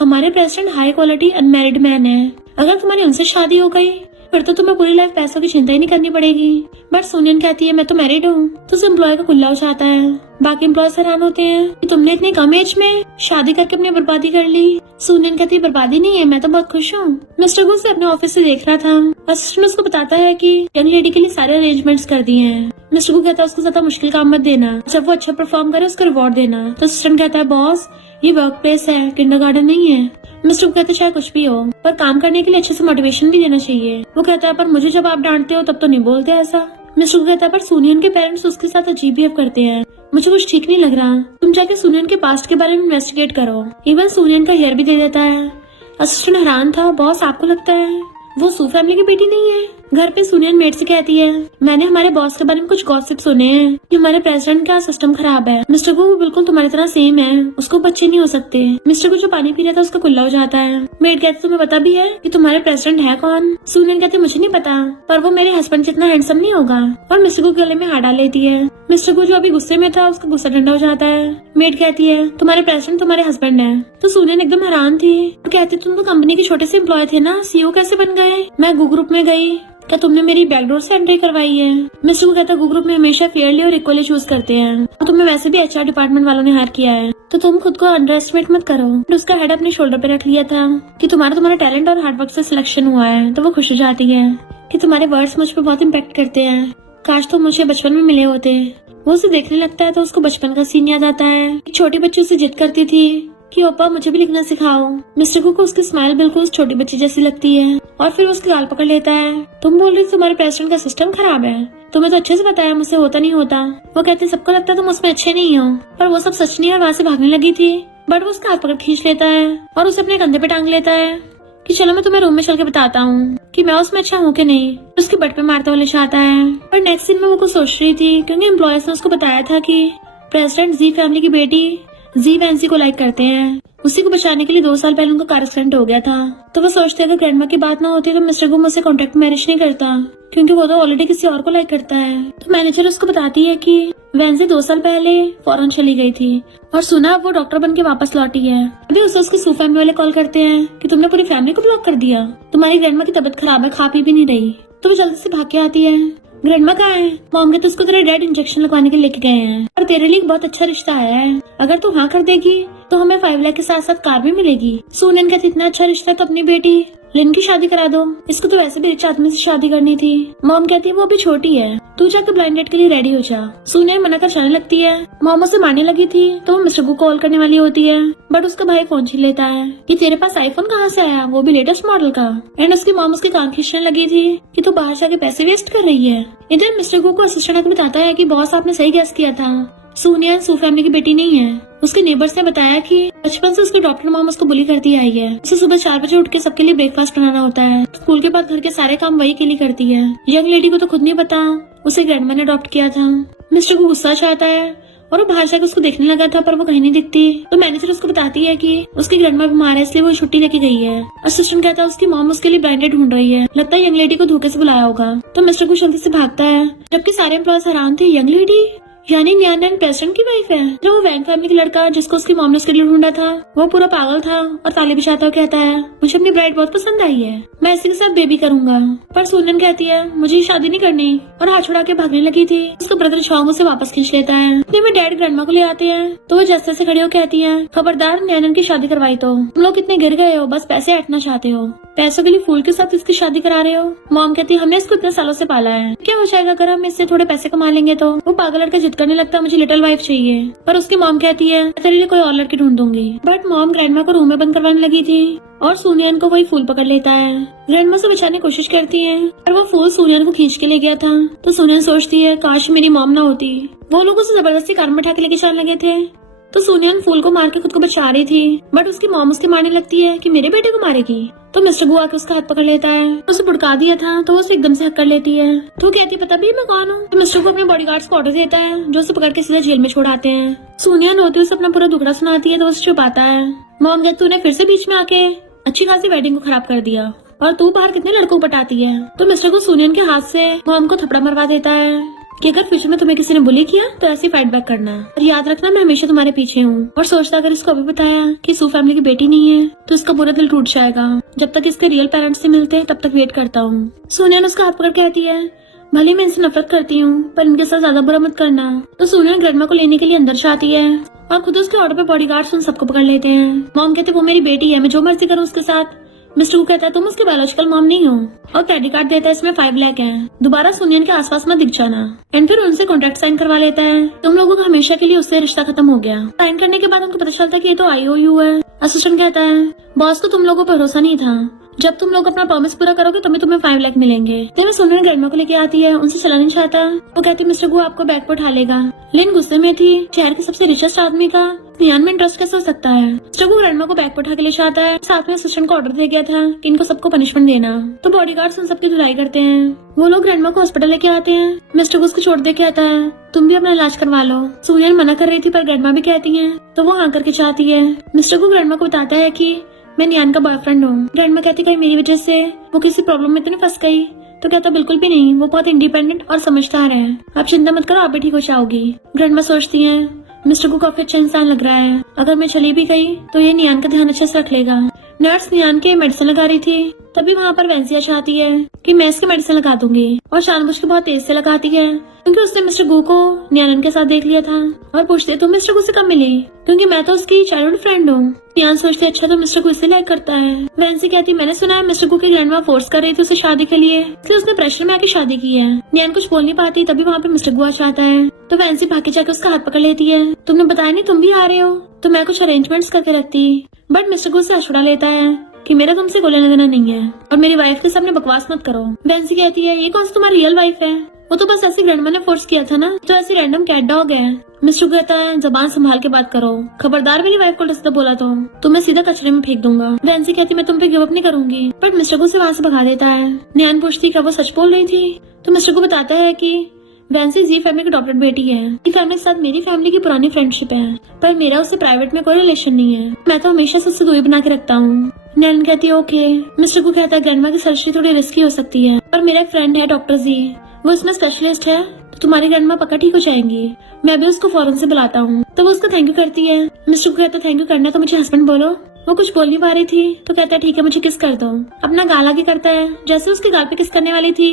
हमारे president high quality unmarried man है, अगर तुम्हारी उनसे शादी हो गई फिर तो तुम्हें पूरी लाइफ पैसों की चिंता ही नहीं करनी पड़ेगी। बट सुनियन कहती है मैं तो मैरिड हूँ। तो उस एम्प्लॉय का कुल्ला हो जाता है। बाकी एम्प्लॉयज हैरान होते हैं कि तुमने इतनी कम एज में शादी करके अपनी बर्बादी कर ली। सुनियन कहती है बर्बादी नहीं है, मैं तो बहुत खुश हूँ। मिस्टर गुस अपने ऑफिस से देख रहा था। असिस्टेंट उसको बताता है कि यंग लेडी के लिए सारे अरेंजमेंट्स कर दिए हैं। मिस्टर को कहता है उसको ज्यादा मुश्किल काम मत देना, जब वो अच्छा परफॉर्म करे उसको रिवॉर्ड देना। तो असिस्टेंट कहता है बॉस ये वर्क प्लेस है, किंडरगार्टन नहीं है। मिस्टर को कहते चाहे कुछ भी हो पर काम करने के लिए अच्छे से मोटिवेशन भी देना चाहिए। वो कहता है पर मुझे जब आप डांटते हो तब तो नहीं बोलते ऐसा। मिस्टर को कहता है पर सुनियन के पेरेंट्स उसके साथ अजीब बिहेव करते हैं, मुझे कुछ ठीक नहीं लग रहा, तुम जाके सुनियन के पास्ट के बारे में इन्वेस्टिगेट करो। इवन सुनियन का हेयर भी दे देता है। असिस्टेंट हैरान था, बॉस आपको लगता है वो सू फैमिली की बेटी नहीं है? घर पे सुनियन मेड से कहती है, मैंने हमारे बॉस के बारे में कुछ गॉसिप सुने हैं कि हमारे प्रेसिडेंट का सिस्टम खराब है। मिस्टर को वो बिल्कुल तुम्हारी तरह सेम है, उसको बच्चे नहीं हो सकते। मिस्टर को जो पानी पी रहा था उसका कुल्ला हो जाता है। मेड कहती तुम्हें पता भी है कि तुम्हारे प्रेसिडेंट है कौन? सुनियन कहते मुझे नहीं पता, पर वो मेरे हस्बैंड जितना हैंडसम नहीं होगा। और मिस्टर को गले में हाथ डाल लेती है। मिस्टर को जो अभी गुस्से में था उसका गुस्सा ठंडा हो जाता है। मेड कहती है तुम्हारे प्रेसिडेंट तुम्हारे हस्बैंड है। तो सुनियन एकदम हैरान थी और कहती तुम तो कंपनी के छोटे से एम्प्लॉय थे ना, सीईओ कैसे बन गए? मैं गू ग्रुप में गई, क्या तुमने मेरी बैकडोर से एंट्री करवाई है? मिस्टर को कहता गू ग्रुप में हमेशा फेयरली और इक्वली चूज करते हैं और तुम्हें वैसे भी एचआर डिपार्टमेंट वालों ने हायर किया है, तो तुम खुद को अंडर एस्टिमेट मत करो। उसका हेड अपने शोल्डर पे रख लिया था कि तुम्हारा टैलेंट और हार्डवर्क से सिलेक्शन हुआ है। तो वो खुश हो जाती है कि तुम्हारे वर्ड्स मुझ पर बहुत इम्पैक्ट करते हैं, काश तुम मुझे बचपन में मिले होते। वो उसे देखने लगता है तो उसको बचपन का सीन याद आता है। छोटी बच्ची उससे जिद करती थी कि ओपा मुझे भी लिखना सिखाओ। मिस्टर को उसकी स्माइल बिल्कुल उस छोटी बच्ची जैसी लगती है और फिर उसके गाल पकड़ लेता है। तुम बोल रही तुम्हारे प्रेसिडेंट का सिस्टम खराब है, तुम्हें तो अच्छे से बताया मुझसे होता नहीं होता। वो कहते सबको लगता है तुम उसमें अच्छे नहीं हो, पर वो सब सच नहीं है। वहाँ से भागने लगी थी बट वो उसका हाथ पकड़ खींच लेता है और उसे अपने कंधे पे टांग लेता है कि चलो मैं तुम्हें रूम में चल के बताता हूँ कि मैं उसमें अच्छा हूँ कि नहीं। उसके बट पे मारते हुए ले जाता है। पर नेक्स्ट सीन में वो कुछ सोच रही थी क्योंकि एम्प्लॉयर्स ने उसको बताया था कि प्रेसिडेंट जी फैमिली की बेटी जी वैंसी को लाइक करते हैं। उसी को बचाने के लिए 2 साल पहले उनका कार एक्सीडेंट हो गया था। तो वो सोचते अगर ग्रैंडमा की बात ना होती तो मिस्टर को मुझसे कॉन्ट्रैक्ट मैरिज नहीं करता, क्योंकि वो तो ऑलरेडी किसी और को लाइक करता है। तो मैनेजर उसको बताती है कि वैंसी 2 साल पहले फॉरेन चली गई थी और सुना वो डॉक्टर बन के वापस लौटी है। अभी उसे उसके सू फैमिली वाले कॉल करते हैं कि तुमने पूरी फैमिली को ब्लॉक कर दिया, तुम्हारी ग्रैंडमा की तबीयत खराब है, खा पी भी नहीं रही। तो वो जल्दी से भाग के आती है। ग्रैंडमा कहाँ है? मॉम कहते उसको तेरे डैड इंजेक्शन लगवाने के लिए लेके गए हैं और तेरे लिए बहुत अच्छा रिश्ता आया है, अगर तू हाँ कर देगी तो हमें 5 लाख के साथ साथ कार भी मिलेगी। सुनियन कहती इतना अच्छा रिश्ता तो अपनी बेटी लिन की शादी करा दो, इसको तो वैसे भी रिच आदमी से शादी करनी थी। मॉम कहती है वो अभी छोटी है, तू जाकर ब्लाइंड डेट के लिए रेडी हो जा। सुनियन मना कर जाने लगती है। मॉम उसे मारने लगी थी तो वो मिस्टर को कॉल करने वाली होती है बट उसका भाई फोन छीन लेता है कि तेरे पास आईफोन कहाँ से आया, वो भी लेटेस्ट मॉडल का। एंड उसकी मॉम उसके कान खींचने लगी थी कि तू बाहर जाके पैसे वेस्ट कर रही है। इधर मिस्टर को असिस्टेंट आकर बताता है कि बॉस आपने सही गैस किया था, सुनियन सू फैमिली की बेटी नहीं है। उसके नेबर्स ने बताया कि बचपन से उसकी डॉक्टर मॉम उसको बुली करती आई है। उसे सुबह 4 बजे उठ के सबके लिए ब्रेकफास्ट बनाना होता है। स्कूल के बाद घर के सारे काम वही के लिए करती है। यंग लेडी को तो खुद नहीं पता उसे ग्रैंडमा ने अडॉप्ट किया था। मिस्टर को गुस्सा चाहता है और वो बाहर जाकर उसको देखने लगा था पर वो कहीं नहीं दिखती। तो मैनेजर उसको बताती है कि उसकी ग्रैंडमा बीमार है इसलिए वो छुट्टी लेके गई है। असिस्टेंट कहता है उसकी मॉम उसके लिए ब्रांडेड ढूंढ रही है, लगता है यंग लेडी को धोखे से बुलाया होगा। तो मिस्टर को जल्दी से भागता है जबकि सारे एम्प्लॉयज हैरान थे, यंग लेडी यानी न्यान प्रेसिडेंट की वाइफ है। जो वो वैंग फैमिली का लड़का जिसको उसकी मॉम ने उसके लिए ढूंढा था वो पूरा पागल था और ताली बिछाता हुआ कहता है मुझे अपनी ब्राइड बहुत पसंद आई है, मैं इसी के साथ बेबी करूंगा। पर सुनियन कहती है मुझे शादी नहीं करनी और हाथ छुड़ा के भागने लगी थी। उसका ब्रदर शॉन्ग उसे वापस खींच लेता है। इतने में डैड ग्रैंडमा को ले आते हैं तो वो जैसे से खड़ी हो कहती है खबरदार न्यान की शादी करवाई तो तुम लोग कितने गिर गए हो, बस पैसे हटना चाहते हो, पैसों के लिए फूल के साथ इसकी शादी करा रहे हो। मॉम कहती है हमने इसको इतने सालों से पाला है, क्या हो जाएगा अगर हम इससे थोड़े पैसे कमा लेंगे। तो वो पागल लड़का जिद करने लगता है मुझे लिटिल वाइफ चाहिए, पर उसकी मॉम कहती है तेरे लिए कोई और लड़की ढूंढ दूंगी। बट मॉम ग्रैंडमा को रूम में बंद करवाने लगी थी और सुनियन को वही फूल पकड़ लेता है। ग्रैंडमा से बचाने की कोशिश करती है पर वो फूल सुनियन को खींच के ले गया था। तो सुनियन सोचती है काश मेरी मॉम ना होती। वो लोग उसे जबरदस्ती कार में उठा के लेके जाने लगे थे। तो सुनियन फूल को मार के खुद को बचा रही थी बट उसकी मॉम उसके मारने लगती है कि मेरे बेटे को मारेगी। तो मिस्टर गु आके उसका हाथ पकड़ लेता है। तो उसे भुड़का दिया था तो वो उसे एकदम से हक कर लेती है। तो वो कहती है पता भी मैं कौन हूँ। तो मिस्टर को अपने बॉडीगार्ड्स को ऑर्डर देता है जो उसे पकड़ के सीधा जेल में छोड़ाते हैं। सुनियन होती है उसे अपना पूरा दुखड़ा सुनाती है तो उसे छुपाता है। मॉम कहती तूने फिर से बीच में आके अच्छी खासी वेडिंग को खराब कर दिया और तू बाहर कितने लड़कों को पटाती है। तो मिस्टर को सुनियन के हाथ से मॉम को थप्पड़ मरवा देता है कि अगर फ्यूचर में तुम्हें किसी ने बुली किया तो ऐसे फाइट बैक करना और याद रखना मैं हमेशा तुम्हारे पीछे हूँ। और सोचता अगर इसको अभी बताया कि सू फैमिली की बेटी नहीं है तो इसका पूरा दिल टूट जाएगा। जब तक इसके रियल पेरेंट्स से मिलते तब तक वेट करता हूँ। सुनियन उसका हाथ पकड़ कहती है भले मैं इनसे नफरत करती हूँ पर इनके साथ ज्यादा बुरा मत करना। तो सुनियन ग्रैंडमा को लेने के लिए अंदर जाती है और खुद उसके ऑर्डर पे बॉडीगार्ड्स उन सबको पकड़ लेते हैं। मॉम कहते वो मेरी बेटी है, मैं जो मर्जी करूँ उसके साथ। मिस्टर को कहता है तुम उसके बायोलॉजिकल मॉम नहीं हो और क्रेडिट कार्ड देता है इसमें 5 लाख है, दोबारा सुनियन के आसपास मत दिख जाना। एंड फिर उनसे कॉन्ट्रैक्ट साइन करवा लेता है। तुम लोगों का हमेशा के लिए उससे रिश्ता खत्म हो गया। साइन करने के बाद उनको पता चलता है कि ये तो IOU है। असिस्टेंट कहता है बॉस को तुम लोगों पर भरोसा नहीं था जब तुम लोग अपना प्रॉमिस पूरा करोगे तभी तुम्हें 5 लाख मिलेंगे। फिर वो सुनने ग्रैंडमा को लेके आती है, उनसे चला नहीं चाहता। वो कहती है मिस्टर गु आपको बैग पर उठा लेगा। लिन गुस्से में थी, शहर के सबसे रिचेस्ट आदमी का नियान में इंटरेस्ट कैसे हो सकता है। मिस्टर गु ग्रैंडमा को बैग पर उठा के ले जाता है। साथ में असिस्टेंट को ऑर्डर दे गया था कि इनको सबको पनिशमेंट देना। तो बॉडीगार्ड्स उन सबकी धुलाई करते हैं। वो लोग ग्रैंडमा को हॉस्पिटल लेके आते हैं। मिस्टर गु उसको छोड़ दे के आता है, तुम भी अपना इलाज करवा लो। सुनियन मना कर रही थी पर ग्रैंडमा भी कहती है, तो वो हाँ करके चाहती है। मिस्टर गु ग्रैंडमा को बताता है कि मैं नियान का बॉयफ्रेंड हूँ। ग्रैंडमा कहती कहीं मेरी वजह से वो किसी प्रॉब्लम में तो नहीं फंस गई। तो कहता बिल्कुल भी नहीं, वो बहुत इंडिपेंडेंट और समझदार है। आप चिंता मत करो, आप भी ठीक हो जाओगी। ग्रैंडमा सोचती है मिस्टर को काफी अच्छा इंसान लग रहा है, अगर मैं चली भी गई तो ये नियान का ध्यान अच्छे से रख लेगा। नर्स नियान के मेडिसिन लगा रही थी, तभी वहाँ पर वेंसिया चाहती है कि मैं इसके मेडिसिन लगा दूंगी और जानबूझ के बहुत तेज से लगाती है क्योंकि उसने मिस्टर गु को नियान के साथ देख लिया था और पूछते तुम मिस्टर गु से कब मिली, क्योंकि मैं तो उसकी चाइल्डहुड फ्रेंड हूँ। नियान सोचती अच्छा तो मिस्टर गु इसे लाइक करता है। वेंसी कहती मैंने सुना है मिस्टर गु की ग्रैंडमा फोर्स कर रही थी उसे शादी के लिए, इसलिए उसने प्रेशर में आके शादी की है। नियान कुछ बोल नहीं पाती, तभी वहाँ पे मिस्टर गु आ जाता है। तो वेंसी भागे जाके उसका हाथ पकड़ लेती है, तुमने बताया नहीं तुम भी आ रहे हो, तो मैं कुछ अरेंजमेंट्स करके रखती। बट मिस्टर गु से छुड़ा लेता है कि मेरा तुमसे कोई लेना देना नहीं है और मेरी वाइफ के सामने बकवास मत करो। वेंसी कहती है ये कौन सा तुम्हारी रियल वाइफ है, वो तो बस ऐसी ग्रैंडमा ने फोर्स किया था ना, तो ऐसी रैंडम कैट डॉग है। मिस्टर कहता है जबान संभाल के बात करो, खबरदार मेरी वाइफ को डिस्टर्ब तो बोला तो तुम्हें सीधा कचरे में फेंक दूंगा। वेंसी कहती मैं तुम पे गिव अप नहीं करूंगी, बट मिस्टर को से वहाँ से भगा देता है। नियान पूछती क्या वो सच बोल रही थी, तो मिस्टर को बताता है कि वेंसी जी फैमिली की अडॉप्टेड बेटी है। ये फैमिली के साथ मेरी फैमिली की पुरानी फ्रेंडशिप है, पर मेरा उससे प्राइवेट में कोई रिलेशन नहीं है, मैं तो हमेशा से उससे दूरी बना के रखता हूँ। नैन कहती है ओके। मिस्टर को कहता है ग्रैंडमा की सर्जरी थोड़ी रिस्की हो सकती है, पर मेरा एक फ्रेंड है डॉक्टर जी, वो इसमें स्पेशलिस्ट है, तो तुम्हारी ग्रैंडमा पक्का ठीक हो जाएंगी। मैं भी उसको फौरन से बुलाता हूँ। तो वो उसको थैंक यू करती है। मिस्टर को कहता है थैंक यू करना तो मुझे हस्बैंड बोलो। वो कुछ बोल नहीं पा रही थी, तो कहता है ठीक है मुझे किस कर दो। अपना गाल आगे करता है, जैसे उसके गाल पे किस करने वाली थी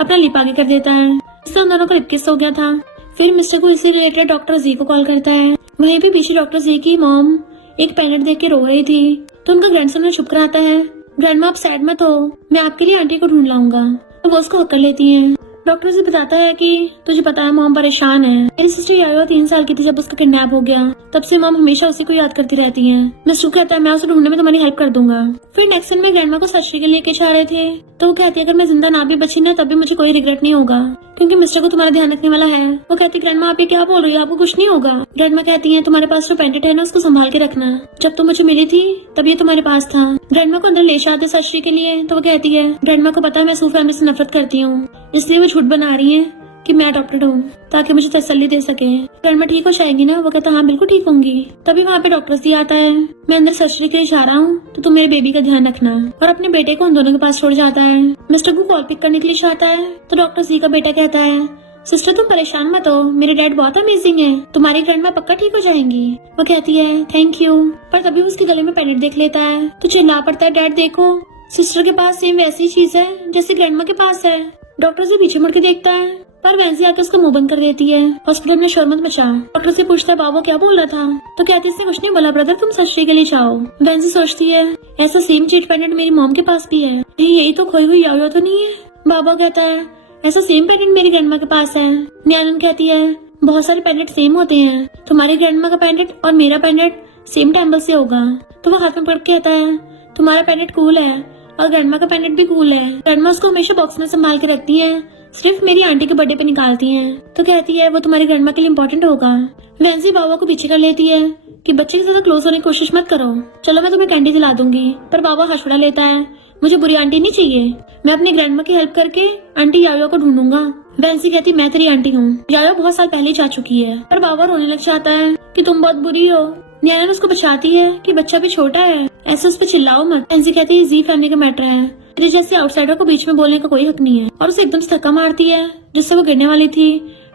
अपना लिप आगे कर देता है, इससे उन दोनों को लिप किस हो गया था। फिर मिस्टर को इसी रिलेटेड डॉक्टर जी को कॉल करता है। वहीं पे पीछे डॉक्टर जी की मॉम एक पेनेट देख के रो रही थी, तो उनका ग्रैंडसन ने चुप कराता है, ग्रैंडमा आप सैड मत हो, मैं आपके लिए आंटी को ढूंढ लाऊंगा। तो वो उसको हक कर लेती है। डॉक्टर जी बताता है कि तुझे पता है मॉम परेशान है, मेरी सिस्टर यायो 3 साल की थी जब उसका किडनैप हो गया, तब से मॉम हमेशा उसी को याद करती रहती है। मिस्टर कहता है मैं उसे ढूंढने में तुम्हारी हेल्प कर दूंगा। फिर नेक्स्ट सीन में ग्रैंडमा को सर्जरी के लिए लेके जा रहे थे, तो वो कहती है अगर मैं जिंदा ना भी बची ना तब भी मुझे कोई रिग्रेट नहीं होगा, क्योंकि मिस्टर को तुम्हारा ध्यान रखने वाला है। वो कहती है ग्रैंडमा आप ये क्या बोल रही हो, आपको कुछ नहीं होगा। ग्रैंडमा कहती है तुम्हारे पास जो पेंडेंट है ना उसको संभाल के रखना, जब तुम मुझे मिली थी तब ये तुम्हारे पास था। ग्रैंडमा को अंदर ले जाते सर्जरी के लिए, तो वो कहती है ग्रैंडमा को पता है मैं सू फैमिली से नफरत करती हूँ, इसलिए वो झूठ बना रही है कि मैं अडॉप्टेड हूँ ताकि मुझे तसल्ली दे सके। ग्रैंडमा ठीक हो जाएगी ना, वो कहता हाँ बिल्कुल ठीक होंगी। तभी वहाँ पे डॉक्टर जी आता है, मैं अंदर सर्जरी के लिए जा रहा हूँ तो तुम मेरे बेबी का ध्यान रखना, और अपने बेटे को उन दोनों के पास छोड़ जाता है। मिस्टर को कॉल पिक करने के लिए चाहता है, तो डॉक्टर जी का बेटा कहता है सिस्टर तुम परेशान मत हो, मेरे डैड बहुत अमेजिंग है, तुम्हारी ग्रैंडमा पक्का ठीक हो जाएंगी। वो कहती है थैंक यू, पर तभी उसके गले में पेंडेंट देख लेता है, तो चिल्ला पड़ता है डैड देखो सिस्टर के पास सेम वैसी चीज है जैसे ग्रैंडमा के पास है। डॉक्टर जी पीछे मुड़ के देखता है, पर वेंसी आके उसका मुंह बंद कर देती है। हॉस्पिटल में शोर मत मचा। डॉक्टर से पूछता है बाबू क्या बोल रहा था, तो कहती है इसने कुछ नहीं बोला ब्रदर, तुम सर्जरी के लिए जाओ। वेंसी सोचती है ऐसा सेम चीट पेंडेंट मेरी मॉम के पास भी है, यही तो खोई हुई यायो तो नहीं है। बाबा कहता है ऐसा सेम पेंडेंट मेरी ग्रैंडमा के पास है। न्यालन कहती है बहुत सारे पेंडेंट सेम होते हैं, तुम्हारी ग्रैंडमा का पेंडेंट और मेरा पेंडेंट सेम टेम्पल से होगा। तो वो हाथ में पकड़ के कहता है तुम्हारा पेंडेंट कूल है और ग्रैंडमा का पेंडेंट भी कूल है। ग्रैंडमा उसको हमेशा बॉक्स में संभाल के रखती है, सिर्फ मेरी आंटी के बर्थडे पे निकालती हैं। तो कहती है वो तुम्हारी ग्रैंडमा के लिए इम्पोर्टेंट होगा। वेंसी बाबा को पीछे कर लेती है कि बच्चे के ज्यादा क्लोज होने की कोशिश मत करो, चलो मैं तुम्हें कैंडी दिला दूंगी। पर बाबा हंस उड़ा लेता है, मुझे बुरी आंटी नहीं चाहिए, मैं अपनी ग्रैंडमा की हेल्प करके आंटी यायो को ढूंढूंगा। वेंसी कहती मैं तेरी आंटी हूँ, यायो बहुत साल पहले जा चुकी है। पर बाबा रोने लग जाता है कि तुम बहुत बुरी हो। न्यायालय उसको बचाती है कि बच्चा भी छोटा है, ऐसे उस पर चिल्लाओ मत। वेंसी कहती है जी फैमिली का मैटर है, तेरे जैसे आउटसाइडर को बीच में बोलने का कोई हक नहीं है, और उसे एकदम से धक्का मारती है जिससे वो गिरने वाली थी,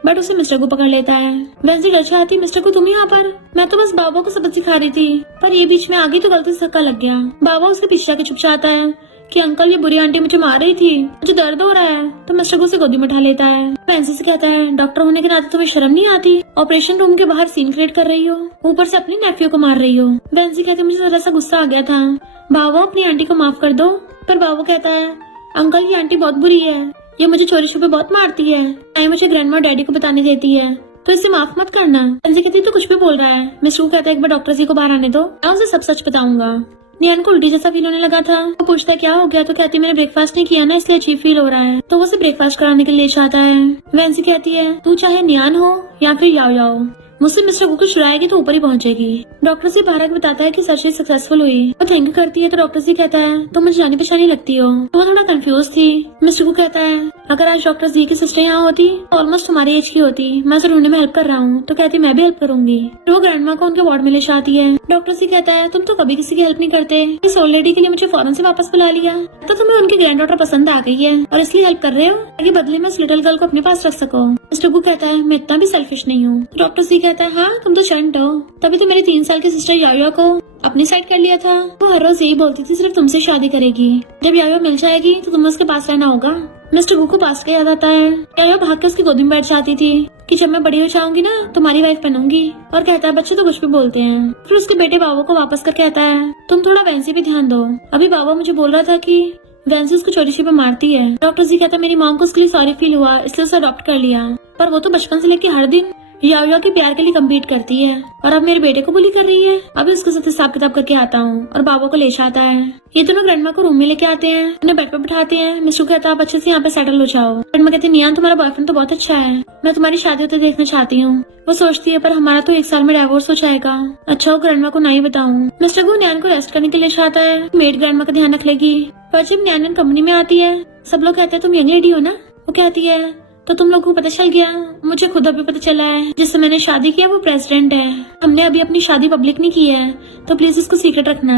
बट उसे मिस्टर को पकड़ लेता है। वेंसी डर जाती मिस्टर को तुम यहाँ पर, मैं तो बस बाबा को सबक सिखा रही थी, पर ये बीच में आ गई तो गलती से धक्का लग गया। बाबा उसके पीछे आके चुप जाता है कि अंकल ये बुरी आंटी मुझे मार रही थी, मुझे दर्द हो रहा है। तो मिस्टर को उसे गोदी में उठा लेता है। वेंसी से कहता है डॉक्टर होने के नाते तुम्हें शर्म नहीं आती, ऑपरेशन रूम के बाहर सीन क्रिएट कर रही हो, ऊपर से अपनी नेफ्यू को मार रही हो। वेंसी कहती मुझे जरा सा गुस्सा आ गया था, बाबा अपनी आंटी को माफ कर दो। पर बाबा कहता है अंकल ये आंटी बहुत बुरी है, ये मुझे चोरी छुपे बहुत मारती है, आई मुझे ग्रैंडमा डैडी को बताने देती है, तो इसे माफ मत करना। वेंसी कहती तो कुछ भी बोल रहा है। मिस्टर को कहता है एक बार डॉक्टर जी को बाहर आने दो, मैं उसे सब सच बताऊंगा। नियान को उल्टी जैसा फील होने लगा था। वो पूछता है क्या हो गया, तो कहती है मैंने ब्रेकफास्ट नहीं किया ना, इसलिए अजीब फील हो रहा है। तो वो उसे ब्रेकफास्ट कराने के लिए चाहता है। वैंसी कहती है तू चाहे नियान हो या फिर याओ याओ, मुझसे मिस्टर गु को छुड़ाएगी तो ऊपर ही पहुंचेगी। डॉक्टर सी बाहर बताता है कि सर्जरी सक्सेसफुल हुई। वो थैंक यू करती है तो डॉक्टर सी कहता है तुम मुझे जानी पहचानी लगती हो। तो वो थोड़ा कंफ्यूज थी। मिस्टर गु कहता है अगर आज डॉक्टर जी की सिस्टर यहाँ होती ऑलमोस्ट तुम्हारी एज की होती, मैं उसे ढूंढने में हेल्प कर रहा हूँ। तो कहती मैं भी हेल्प करूंगी। तो वो ग्रैंडमा को उनके वार्ड में ले जाती है। डॉक्टर सी कहता है तुम तो कभी किसी की हेल्प नहीं करते, इस ओल्ड लेडी के लिए मुझे फौरन से वापस बुला लिया, तो तुम्हें उनकी ग्रैंड डॉटर पसंद आ गई है और इसलिए हेल्प कर रहे हो ताकि बदले में उस लिटिल गर्ल को अपने पास रख सको। मिस्टर गु कहता है मैं इतना भी सेल्फिश नहीं हूँ। डॉक्टर सी कहता है हाँ तुम तो चंट हो, तभी तो मेरी 3 साल की सिस्टर याया को अपनी साइड कर लिया था। वो हर रोज यही बोलती थी सिर्फ तुमसे शादी करेगी, जब याया मिल जाएगी तो तुम्हें उसके पास रहना होगा। मिस्टर गु को पास का याद आता है। याया भाग के उसकी गोदी में बैठ जाती थी कि जब मैं बड़ी हो जाऊंगी ना तुम्हारी वाइफ बनूंगी। और कहता है बच्चे तो कुछ भी बोलते हैं। फिर उसके बेटे बाबा को वापस कर कहता है तुम थोड़ा वैंसी पे ध्यान दो, अभी बाबा मुझे बोल रहा था कि वैंसी उसको चोरी छिपे मारती है। डॉक्टर जी कहता है मेरी मॉम को उसके लिए सॉरी फील हुआ इसलिए उसे अडॉप्ट कर लिया, पर वो तो बचपन से लेके हर दिन याया के प्यार के लिए कम्पीट करती है और अब मेरे बेटे को बुली कर रही है। अभी उसके साथ हिसाब किताब करके आता हूँ और बाबा को ले जाता है। ये दोनों ग्रैंडमा को रूम में लेके आते हैं, उन्हें बेड पर बिठाते हैं। मिस्टर कहता है आप अच्छे से यहाँ पे सेटल हो जाओ। ग्रैंडमा कहती है नियान तुम्हारा बॉयफ्रेंड तो बहुत अच्छा है, मैं तुम्हारी शादी होते देखना चाहती हूँ। वो सोचती है पर हमारा तो 1 साल में डिवोर्स हो जाएगा। अच्छा वो ग्रैंडमा को नहीं बताऊँ। मिस्टर गु नियान को रेस्ट करने के लिए चाहता है, मेड ग्रैंडमा का ध्यान रख लेगी। पर जब नियान कंपनी में आती है सब लोग कहते हैं तुम यंग लेडी हो ना। वो कहती है तो तुम लोगों को पता चल गया, मुझे खुद अभी पता चला है जिससे मैंने शादी किया वो प्रेसिडेंट है। हमने अभी अपनी शादी पब्लिक नहीं की है तो प्लीज उसको सीक्रेट रखना।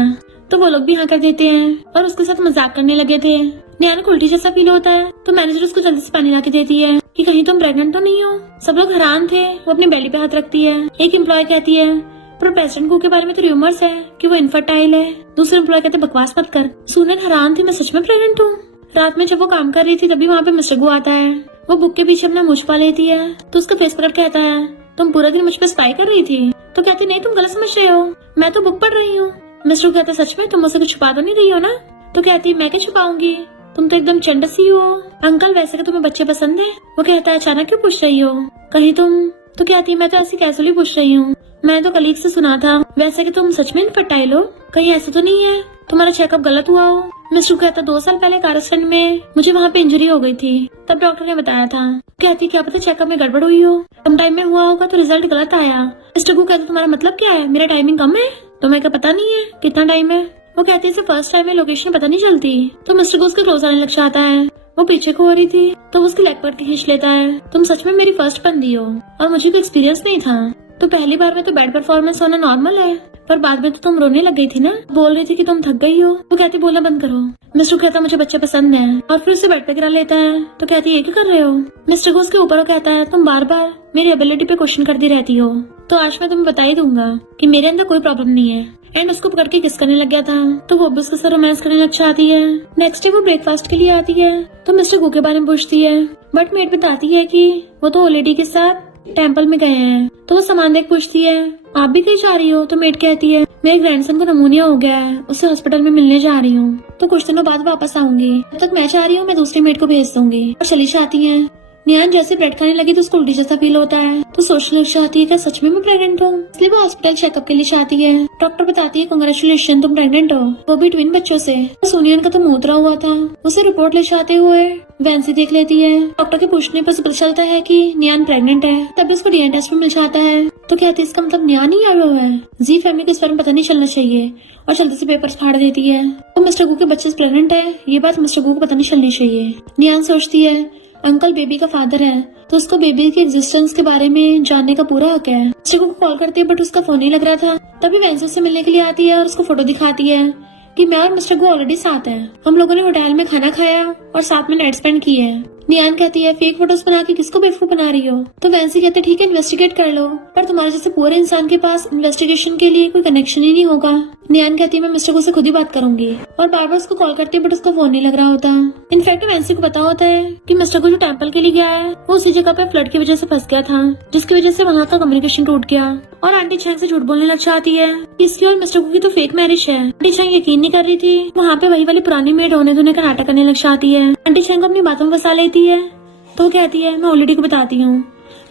तो वो लोग भी हाँ कर देते हैं और उसके साथ मजाक करने लगे थे। नियान को उल्टी जैसा फील होता है तो मैनेजर उसको जल्दी से पानी ला के देती है कि कहीं तुम प्रेग्नेंट तो नहीं हो। सब लोग हैरान थे। वो अपने बेली पे हाथ रखती है। एक एम्प्लॉय कहती है पर प्रेसिडेंट गु के बारे में तो रूमर्स है कि वो इनफर्टाइल है। दूसरे एम्प्लॉय कहते बकवास मत कर। सुनन हैरान थी मैं सच में प्रेग्नेंट हूँ। रात में जब वो काम कर रही थी तभी वहाँ पे मिस्टर गु आता है। वो बुक के पीछे अपना मुंह छुपा लेती है तो उसका फेस पकड़ कहता है तुम पूरा दिन मुझ पर स्पाई कर रही थी। तो कहती नहीं तुम गलत समझ रहे हो, मैं तो बुक पढ़ रही हूँ। मिस्टर कहता सच में तुम मुझसे कुछ छुपा तो नहीं रही हो ना। तो कहती मैं क्या छुपाऊंगी, तुम तो एकदम चंडसी हो। अंकल वैसे कि तुम्हें बच्चे पसंद है। वो कहता है अचानक क्यों पूछ रही हो, कहीं तुम। तो कहती मैं तो ऐसी कैजुअली पूछ रही हूँ, मैंने तो कलीग से सुना था वैसे कि तुम सच में इनफर्टाइल हो, कहीं ऐसा तो नहीं है तुम्हारा चेकअप गलत हुआ हो। मिस्टर कहता 2 साल पहले कार एक्सीडेंट में मुझे वहाँ पे इंजरी हो गई थी, तब डॉक्टर ने बताया था। कहती क्या पता चेकअप में गड़बड़ हुई हो, कम टाइम में हुआ होगा तो रिजल्ट गलत आया। मिस्टर को कहता तुम्हारा मतलब क्या है, मेरा टाइमिंग कम है, तुम्हें क्या पता नहीं है कितना टाइम है। वो कहती है फर्स्ट टाइम में लोकेशन पता नहीं चलती। तो मिस्टर को उसके क्लोज आने लग जाता है। वो पीछे को हो रही थी तो उसकी लेग पर खींच लेता है। तुम सच में मेरी फर्स्ट बंदी हो और मुझे कोई एक्सपीरियंस नहीं था। तो पहली बार में तो बैड परफॉर्मेंस होना नॉर्मल है, पर बाद में तो तुम रोने लग गई थी ना, बोल रही थी कि तुम थक गई हो। वो कहती बोलना बंद करो। मिस्टर कहता मुझे बच्चा पसंद है और फिर उसे बेड पे गिरा लेता है। तो कहती ये क्या कर रहे हो। मिस्टर को उसके ऊपर कहता है तुम बार बार मेरी एबिलिटी पे क्वेश्चन करती रहती हो, तो आज मैं तुम्हें बता ही दूंगा कि मेरे अंदर कोई प्रॉब्लम नहीं है। एंड उसको पकड़ के किस करने लग गया था तो वो भी उसके साथ रोमांस करने लग जाती है। नेक्स्ट डे वो ब्रेकफास्ट के लिए आती है तो मिस्टर गु के बारे में पूछती है, बट मेड बताती है कि वो तो ओल्ड लेडी के साथ टेम्पल में गए हैं। तो वो सामान देख पूछती है आप भी कहीं जा रही हो। तो मेड कहती है मेरे ग्रैंडसन को नमूनिया हो गया है, उसे हॉस्पिटल में मिलने जा रही हूँ, तो कुछ दिनों बाद वापस आऊंगी, जब तक मैं जा रही हूँ मैं दूसरी मेड को भेज दूंगी। और चली जाती है। नियान जैसे ब्रेड खाने लगी तो उसको उल्टी जैसा फील होता है तो सोचने लग जाती है क्या सच में मैं प्रेग्नेंट हूँ, इसलिए वो हॉस्पिटल चेकअप के लिए जाती है। डॉक्टर बताती है कांग्रेचुलेशन तुम प्रेग्नेंट हो, वो भी ट्विन बच्चों से। सोनियन का तो मुंह उतरा हुआ था। उसे रिपोर्ट ले जाते हुए वैंसी देख लेती है। डॉक्टर के पूछने पर पता चलता है कि नियान प्रेग्नेंट है। तब उसको डीएनए टेस्ट में मिल जाता है तो कहती है इसका मतलब नियान ही आया हुआ है। जी फैमिली को इस बारे में पता नहीं चलना चाहिए और जल्दी से पेपर्स फाड़ देती है। तो मिस्टर गु के बच्चे प्रेग्नेंट है ये बात मिस्टर गु को पता नहीं चलनी चाहिए। नियान सोचती है अंकल बेबी का फादर है तो उसको बेबी की एग्जिस्टेंस के बारे में जानने का पूरा हक है। मिस्टर को कॉल करती है बट उसका फोन नहीं लग रहा था। तभी वैंसी से मिलने के लिए आती है और उसको फोटो दिखाती है कि मैं और मिस्टर गु ऑलरेडी साथ हैं। हम लोगों ने होटल में खाना खाया और साथ में नाइट स्पेंड की है। नियान कहती है फेक फोटोज बना के किसको बेवकूफ बना रही हो। तो वैंसी कहते ठीक है इन्वेस्टिगेट कर लो, पर तुम्हारे जैसे पूरे इंसान के पास इन्वेस्टिगेशन के लिए कोई कनेक्शन ही नहीं होगा। नियान कहती है मैं मिस्टर गु से खुद ही बात करूंगी और बार बार उसको कॉल करती है बट उसका फोन नहीं लग रहा होता। इनफैक्ट वैंसी को पता होता है कि मिस्टर गु जो टेम्पल के लिए गया है वो उसी जगह पे फ्लड की वजह से फंस गया था, जिसकी वजह से वहाँ का कम्युनिकेशन टूट गया। और आंटी चैंग से झूठ बोलने लग जाती है इसकी और मिस्टर गु की तो फेक मैरिज है। आंटी चैंग यकीन नहीं कर रही थी, वहाँ पे वही वाली पुरानी मेड होने धोने का नाटक करने लग जाती है। आंटी चैंग को अपनी बातों में फंसा लेती है तो कहती है मैं ओल्ड लेडी को बताती हूँ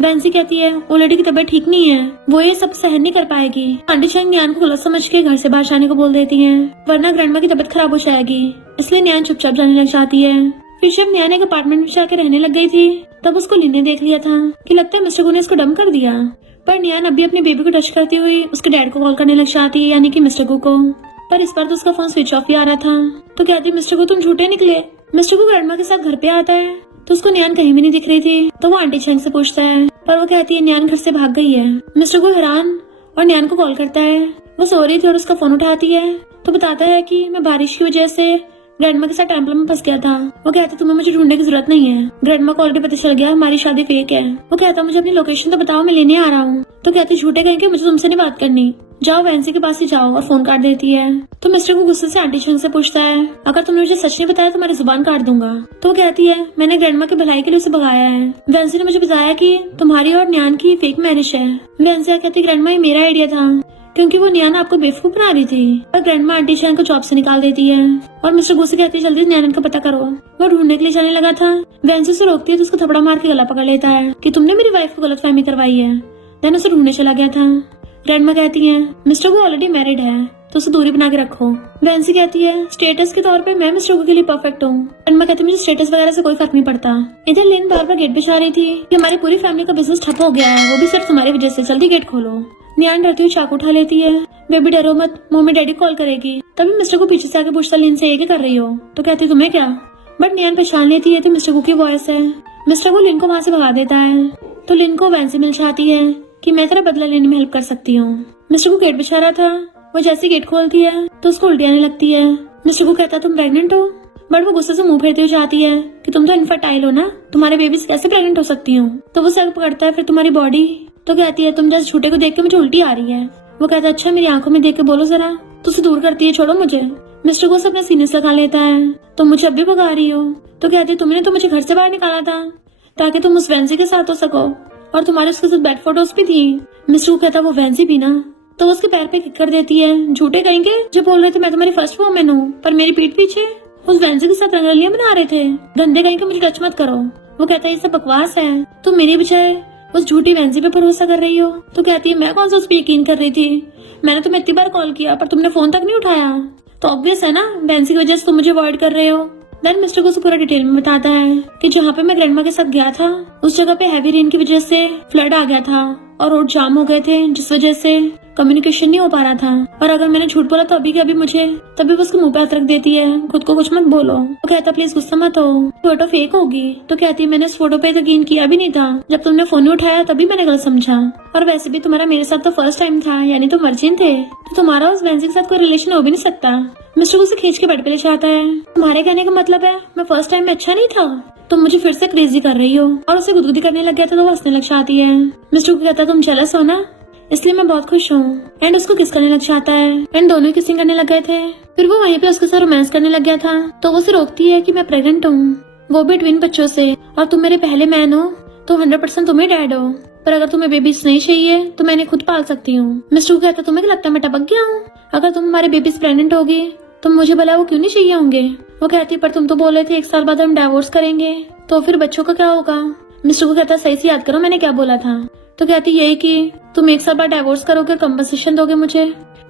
वैंसी कहती है वो लड़की की तबीयत ठीक नहीं है, वो ये सब सहन नहीं कर पाएगी। आंटी चैंग न्यान को गलत समझ के घर से बाहर जाने को बोल देती है, वरना ग्रैंडमा की तबीयत खराब हो जाएगी। इसलिए न्यान चुपचाप जाने लग जाती है। फिर जब न्यान एक अपार्टमेंट में जाकर रहने लग गई थी, तब उसको लिन ने देख लिया था कि लगता है मिस्टर गु ने इसको डंप कर दिया। पर न्यान अभी अपने बेबी को टच करती हुई उसके डैड को कॉल करने लग जाती है, यानी कि मिस्टर गु को। पर इस बार तो उसका फोन स्विच ऑफ ही आ रहा था। तो कहती मिस्टर गु तुम झूठे निकले। मिस्टर गु ग्रैंडमा के साथ घर पे आता है तो उसको न्यान कहीं भी नहीं दिख रही थी। तो वो आंटी चैंग से पूछता है, पर वो कहती है न्यान घर से भाग गई है। मिस्टर गु हैरान और न्यान को कॉल करता है। वो सो रही थी और उसका फोन उठाती है तो बताता है कि मैं बारिश की वजह से ग्रैंडमा के साथ टेम्पल में फंस गया था। वो कहता तुम्हें मुझे ढूंढने की जरूरत नहीं है, ग्रैंडमा को ऑलरेडी पता चल गया हमारी शादी फेक है। वो कहता मुझे अपनी लोकेशन तो बताओ, मैं लेने आ रहा हूँ। तो कहती झूठे कहेंगे, मुझे तुमसे नहीं बात करनी, जाओ वैंसी के पास ही जाओ, और फोन काट देती है। तो मिस्टर को गुस्से से आंटी चैंग से पूछता है, अगर तुमने मुझे सच नहीं बताया तो तुम्हारी जुबान काट दूंगा। तो वो कहती है मैंने ग्रैंडमा की भलाई के लिए उसे भगाया है। वैंसी ने मुझे बताया कि तुम्हारी और न्यान की फेक मैरिज है। वैंसी कहती ग्रैंडमा ये मेरा आइडिया था, क्योंकि वो न्यान आपको बेवकूफ बना रही थी। और ग्रैंडमा आंटी चैंग को जॉब से निकाल देती है। और मिस्टर गु से कहती है जल्दी न्यान का पता करो। वो ढूंढने के लिए जाने लगा था। वैंसी उसे रोकती है तो उसको थपड़ा मार के गला पकड़ लेता है कि तुमने मेरी वाइफ को गलतफहमी करवाई है। देन उसे ढूंढने चला गया था। ग्रैंडमा कहती है मिस्टर गु ऑलरेडी मैरिड है तो उसे दूरी बना के रखो। वैंसी कहती है स्टेटस के तौर पे मैं मिस्टर गु के लिए परफेक्ट हूँ। ग्रैंडमा कहती है मुझे स्टेटस वगैरह से कोई फर्क नहीं पड़ता। इधर लिन बार बार गेट पे जा रही थी कि हमारी पूरी फैमिली का बिजनेस ठप हो गया है, वो भी सिर्फ तुम्हारी वजह से, जल्दी गेट खोलो। न्यान डरती हुई चाकू उठा लेती है। बेबी डरो मत, मम्मी डैडी कॉल करेगी। तभी मिस्टर को पीछे से आके पूछता लिन से ये क्या कर रही हो। तो कहती तुम्हें क्या। बट न्यान पहचान लेती है तो मिस्टर गु की वॉइस है। मिस्टर गु लिन को वहाँ से भगा देता है। तो लिन को वैंसी मिल जाती है कि मैं तेरा बदला लेने में हेल्प कर सकती हूँ। मिस्टर को गेट बिछा रहा था, वो जैसे गेट खोलती है तो उसको उल्टी आने लगती है। मिस्टर को कहता तुम प्रेग्नेंट हो। बट वो गुस्से से मुंह फेरते हुए जाती है कि तुम तो इनफर्टाइल हो ना, तुम्हारे बेबी से कैसे प्रेग्नेंट हो सकती हूँ। तो वो सर पकड़ता है फिर तुम्हारी बॉडी। तो कहती है तुम जैसे झूठे को देख के मुझे उल्टी आ रही है। वो कहता है अच्छा मेरी आंखों में देख के बोलो जरा। तो उसे दूर करती है, छोड़ो मुझे। मिस्टर को अपने सीने से लगा लेता है। तो मुझे अब भी भगा रही हो। तो कहती है तुमने तो मुझे घर से बाहर निकाला था ताकि तुम उस वैंसी के साथ हो सको, और तुम्हारे उसके साथ बैड फोटोज भी थी। मिस्टर को कहता वो वैंसी भी ना। तो वो उसके पैर पे किक कर देती है। झूठे कहेंगे जो बोल रहे थे मैं तुम्हारी फर्स्ट वुमेन हूँ, पर मेरी पीठ पीछे उस वैंसी के साथ रंगोलियां बना रहे थे। गंदे कहेंगे मुझे टच मत करो। वो कहता है ये सब बकवास है, तुम मेरी बजाय उस झूठी वैंसी पे भरोसा कर रही हो। तो कहती है मैं कौन सा उस पर यकीन कर रही थी, मैंने तुम्हें इतनी बार कॉल किया पर तुमने फोन तक नहीं उठाया। तो ऑब्वियस है ना वैंसी की वजह से तुम मुझे अवॉइड कर रहे हो। देन मिस्टर को पूरा डिटेल में बताता है कि जहाँ पे मैं ग्रैंडमा के साथ गया था उस जगह पे हैवी रेन की वजह से फ्लड आ गया था और रोड जाम हो गए थे, जिस वजह से कम्युनिकेशन नहीं हो पा रहा था। और अगर मैंने झूठ बोला तो अभी के अभी मुझे, तभी वो उसके मुंह पे हाथ रख देती है, खुद को कुछ मत बोलो। तो कहता प्लीज गुस्सा मत हो, फोटो फेक होगी। तो कहती है मैंने उस फोटो पे यकीन किया भी नहीं था, जब तुमने फोन नहीं उठाया तभी मैंने गलत समझा। और वैसे भी तुम्हारा मेरे साथ तो फर्स्ट टाइम था, यानी तुम वर्जिन थे, तो तुम्हारा उस वैंसी के साथ कोई रिलेशन हो भी नहीं सकता। मिस्टर उसे खींच के बेड पे ले जाता है। तुम्हारे कहने का मतलब है मैं फर्स्ट टाइम में अच्छा नहीं था, तुम मुझे फिर से क्रेजी कर रही हो। और उसे गुदगुदी करने लग गया था तो वो हंसने लग जाती है। मिस्टर को कहता तुम जेलस हो ना, इसलिए मैं बहुत खुश हूँ। एंड उसको किस करने लग जाता है। एंड दोनों किसिंग करने लग गए थे। फिर वो वहीं पे उसके साथ रोमांस करने लग गया था। तो वो उसे रोकती है कि मैं प्रेग्नेंट हूँ, वो भी ट्विन बच्चों से, और तुम मेरे पहले मैन हो तो 100% तुम्हें डैड हो, पर अगर तुम्हें बेबीज नहीं चाहिए तो मैं इन्हें खुद पाल सकती हूँ। मिस्टर को कहता तुम्हें क्या लगता है मैं टपक गया हूँ, अगर तुम हमारे बेबीज प्रेग्नेंट होगी तो मुझे भला वो क्यों नहीं चाहिए होंगे। वो कहती पर तुम तो बोले थे 1 साल बाद हम डाइवोर्स करेंगे, तो फिर बच्चों का क्या होगा। मिस्टर को कहता सही से याद करो मैंने क्या बोला था। तो कहती यही कि तुम 1 साल बाद डाइवोर्स करोगे, कंपनसेशन दोगे मुझे।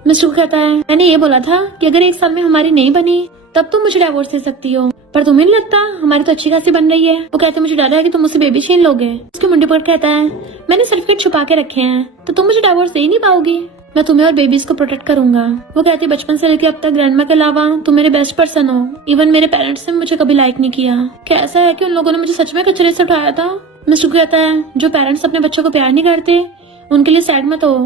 मिस्टर को कहता है मैंने ये बोला था कि अगर 1 साल में हमारी नहीं बनी तब तुम मुझे डाइवोर्स दे सकती हो, पर तुम्हें नहीं लगता हमारी तो अच्छी खासी बन रही है। वो कहते मुझे डर है कि तुम मुझसे बेबी छीन लोगे। उसके मुंडे पर कहता है मैंने सर्टिफिकेट छुपा के रखे हैं तो तुम मुझे डाइवोर्स दे ही नहीं पाओगी, मैं तुम्हें और बेबीज को प्रोटेक्ट करूंगा। वो कहती बचपन से लेकर अब तक ग्रैंडमा के अलावा तुम मेरे बेस्ट पर्सन हो, इवन मेरे पेरेंट्स ने मुझे कभी लाइक नहीं किया। कैसा है कि उन लोगों ने मुझे सच में कचरे से उठाया था। मिस्टर कहता है जो पेरेंट्स अपने बच्चों को प्यार नहीं करते उनके लिए सैड मत हो,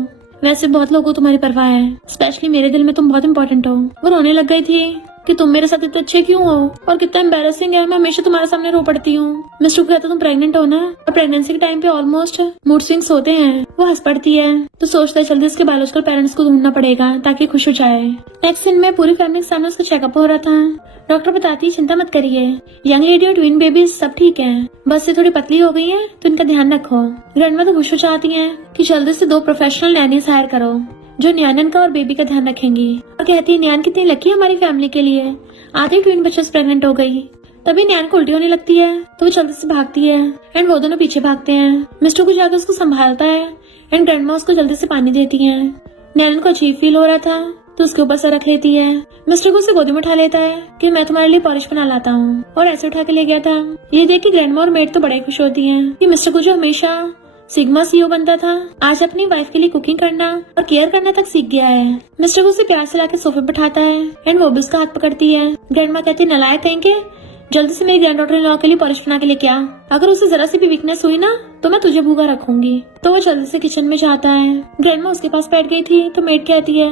वैसे बहुत लोगों को तुम्हारी परवाह है, स्पेशली मेरे दिल में तुम बहुत इंपॉर्टेंट हो। वो रोने लग गई थी कि तुम मेरे साथ इतने अच्छे क्यों हो और कितना एम्बैरेसिंग है, मैं हमेशा तुम्हारे सामने रो पड़ती हूँ। मिस्टर को कहता तुम प्रेग्नेंट हो ना, और प्रेगनेंसी के टाइम पे ऑलमोस्ट मूड स्विंग्स होते हैं। वो हंस पड़ती है तो सोचता है जल्दी इसके बायोलॉजिकल पेरेंट्स को ढूंढना पड़ेगा ताकि खुश हो जाए। नेक्स्ट सीन में पूरी फैमिली के सामने उसका चेकअप हो रहा था। डॉक्टर बताती है चिंता मत करिए, यंग लेडी और ट्विन बेबीज सब ठीक है, बस ये थोड़ी पतली हो गई है तो इनका ध्यान रखो। ग्रैंडमा तो खुश हो जाती है कि जल्दी से 2 प्रोफेशनल नैनीज हायर करो जो न्यान का और बेबी का ध्यान रखेंगी। और कहती है न्यान कितनी लकी हमारी फैमिली के लिए, आधी ट्विन बच्चे प्रेग्नेंट हो गई। तभी नैन को उल्टी होने लगती है तो वो जल्दी से भागती है एंड वो दोनों पीछे भागते हैं। मिस्टर को जाकर उसको संभालता है एंड ग्रैंडमा उसको जल्दी से पानी देती है। नैन को अजीब फील हो रहा था तो उसके ऊपर सर रख लेती है। मिस्टर को उसे गोदी में उठा लेता है कि मैं तुम्हारे लिए पॉलिश बना लाता हूँ, और ऐसे उठा के ले गया था। ये देख के ग्रैंडमा और मेड तो बड़े खुश होती हैं कि मिस्टर को जो हमेशा सिग्मा सीईओ बनता था आज अपनी वाइफ के लिए कुकिंग करना और केयर करना तक सीख गया है। मिस्टर को उसे प्यार से लाके सोफे पर बैठाता है एंड वो भी उसका हाथ पकड़ती है। ग्रैंडमा कहती है नलायक कहेंगे, जल्दी से मेरी ग्रैंड डॉटर इन लॉ के लिए पॉलिश बना के लेके आ, अगर उसे जरा सी भी वीकनेस हुई ना तो मैं तुझे भूखा रखूंगी। तो वो जल्दी से किचन में जाता है। ग्रैंडमा उसके पास बैठ गई थी तो मेड कहती है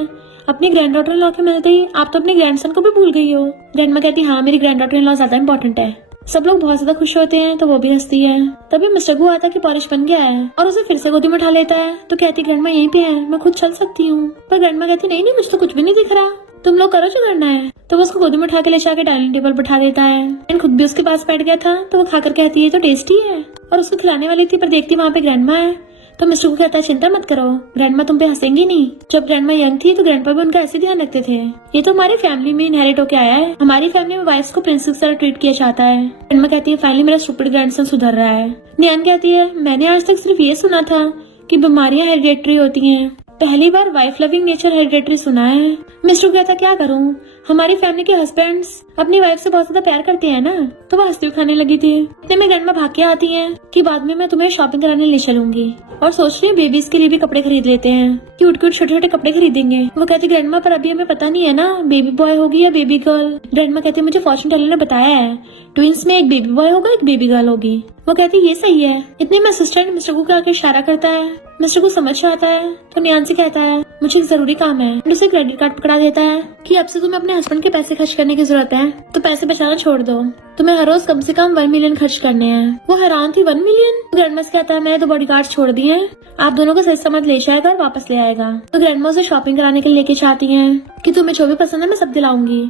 अपनी ग्रैंड डॉटर इन लॉ के मिलते ही आप तो अपने ग्रैंडसन को भी भूल गई हो। ग्रैंडमा कहती है हाँ, मेरी ग्रैंड डॉटर इन लॉ ज्यादा इंपॉर्टेंट है। सब लोग बहुत ज्यादा खुश होते हैं तो वो भी हंसती है। तभी मिस्टर गु आता कि पॉलिश बन गया है और उसे फिर से गोदी में उठा लेता है तो कहती ग्रैंडमा यहीं पे है, मैं खुद चल सकती हूँ। पर ग्रैंडमा कहती नहीं नहीं, मुझे तो कुछ भी नहीं दिख रहा, तुम लोग करो जो करना है। तो वो उसको गोदी में उठा के ले जाके डाइनिंग टेबल पर बैठा देता है एंड खुद भी उसके पास बैठ गया था तो वो खाकर कहती है तो टेस्टी है, और उसको खिलाने वाली थी पर देखती वहाँ पे ग्रैंडमा है तो मिस्टर को कहता है चिंता मत करो, ग्रैंडमा तुम पे हंसेंगी नहीं। जब ग्रैंडमा यंग थी तो ग्रैंडपा भी उनका ऐसे ध्यान रखते थे। ये तो हमारी फैमिली में इनहेरिट होके आया है, हमारी फैमिली में वाइफ्स को प्रिंसेस की तरह ट्रीट किया जाता है। ग्रैंडमा कहती है फाइनली मेरा स्टूपिड ग्रैंडसन सुधर रहा है। नैन कहती है मैंने आज तक सिर्फ ये सुना था कि बीमारियां हेरिडेटरी होती हैं, पहली बार वाइफ लविंग नेचर हेरिडेटरी सुना है। मिस्टर कहता क्या करूं, हमारी फैमिली के हस्बैंड्स अपनी वाइफ से बहुत ज्यादा प्यार करते हैं ना। तो वो हंसती हुई खाने लगी थी। इतने में ग्रैंडमा भाग के आती हैं कि बाद में मैं तुम्हें शॉपिंग कराने ले चलूंगी, और सोच रही हूँ बेबीज के लिए भी कपड़े खरीद लेते हैं, क्यूट क्यूट छोटे छोटे कपड़े खरीदेंगे। वो कहती ग्रैंडमा पर अभी हमें पता नहीं है ना बेबी बॉय होगी या बेबी गर्ल। ग्रैंडमा कहती मुझे फॉर्चून टेलर ने बताया है ट्विंस में एक बेबी बॉय होगा एक बेबी गर्ल होगी। वो कहती ये सही है। इतने में असिस्टेंट मिस्टर को आके इशारा करता है। मिस्टर को समझ आता है तो नैन से कहता है मुझे एक जरूरी काम है, उसे क्रेडिट कार्ड पकड़ा देता है कि अब से तुम्हें अपने हस्बैंड के पैसे खर्च करने की जरूरत है तो पैसे बचाना छोड़ दो, तुम्हें हर रोज कम से कम 1 मिलियन खर्च करने हैं। वो हैरान थी 1 मिलियन। ग्रैंडमा से कहता है मैंने तो बॉडीगार्ड छोड़ दिए हैं, आप दोनों को सही समझ ले जाएगा और वापस ले आएगा। तो ग्रैंडमा उसे शॉपिंग कराने के लिए लेके चाहती है कि तुम्हें जो भी पसंद है मैं सब दिलाऊंगी।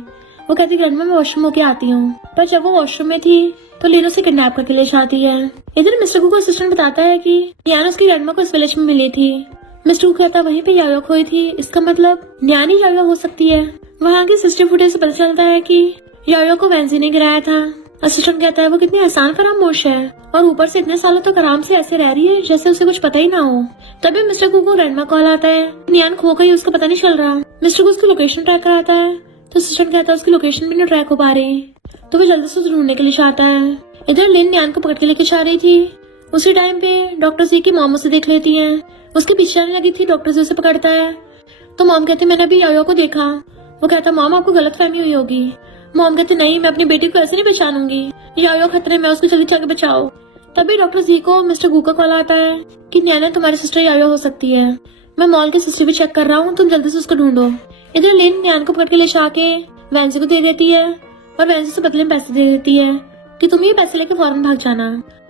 वो कहती ग्रैंडमा मैं वॉशरूम होके आती हूँ। पर जब वो वॉशरूम में थी तो लीन उसे किडनैप करके ले जाती है। इधर मिस्टर को असिस्टेंट बताता है कि न्यान उसकी ग्रैंडमा को इस विलेज में मिली थी। मिस्टर को कहता वहीं पे यायो खोई थी, इसका मतलब न्यान ही यायो हो सकती है। वहाँ की सिस्टम फुटेज से पता चलता है कि यायो को वेंजी ने गिराया था। असिस्टेंट कहता है वो कितनी आसान फरामोश है और ऊपर से इतने सालों तक आराम से ऐसे रह रही है जैसे उसे कुछ पता ही ना हो। तभी मिस्टर को ग्रैंडमा कॉल आता है, न्यान खो गई, उसका पता नहीं चल रहा। मिस्टर को उसकी लोकेशन ट्रैक कराता है तो असिस्टेंट कहता है उसकी लोकेशन भी नहीं ट्रैक हो पा रही। तो वो जल्दी से उसे ढूंढने के लिए चाहता है। इधर लिन न्यान को पकड़ के लेके जा रही थी। उसी टाइम पे डॉक्टर सी की मॉम उसे देख लेती है, उसके पीछे आने लगी थी। डॉक्टर सी उसे पकड़ता है तो मॉम कहती मैंने अभी यायो को देखा। वो कहता मॉम आपको गलत फहमी हुई होगी। मॉम कहती नहीं, मैं अपनी बेटी को ऐसे नहीं पहचानूंगी, यायो खतरे में, उसको जल्दी जाके बचाओ। तभी डॉक्टर सी को मिस्टर गू का कॉल आता है कि नैना तुम्हारी सिस्टर यायो हो सकती है, मैं मॉल की सिस्टर भी चेक कर रहा हूँ, तुम जल्दी से उसको ढूंढो। इधर लिन न्यान को पकड़ के ले जाके वैंसी को दे देती है और वैंसी से बदले में पैसे दे देती है कि तुम ये पैसे लेके फौरन भाग जाना।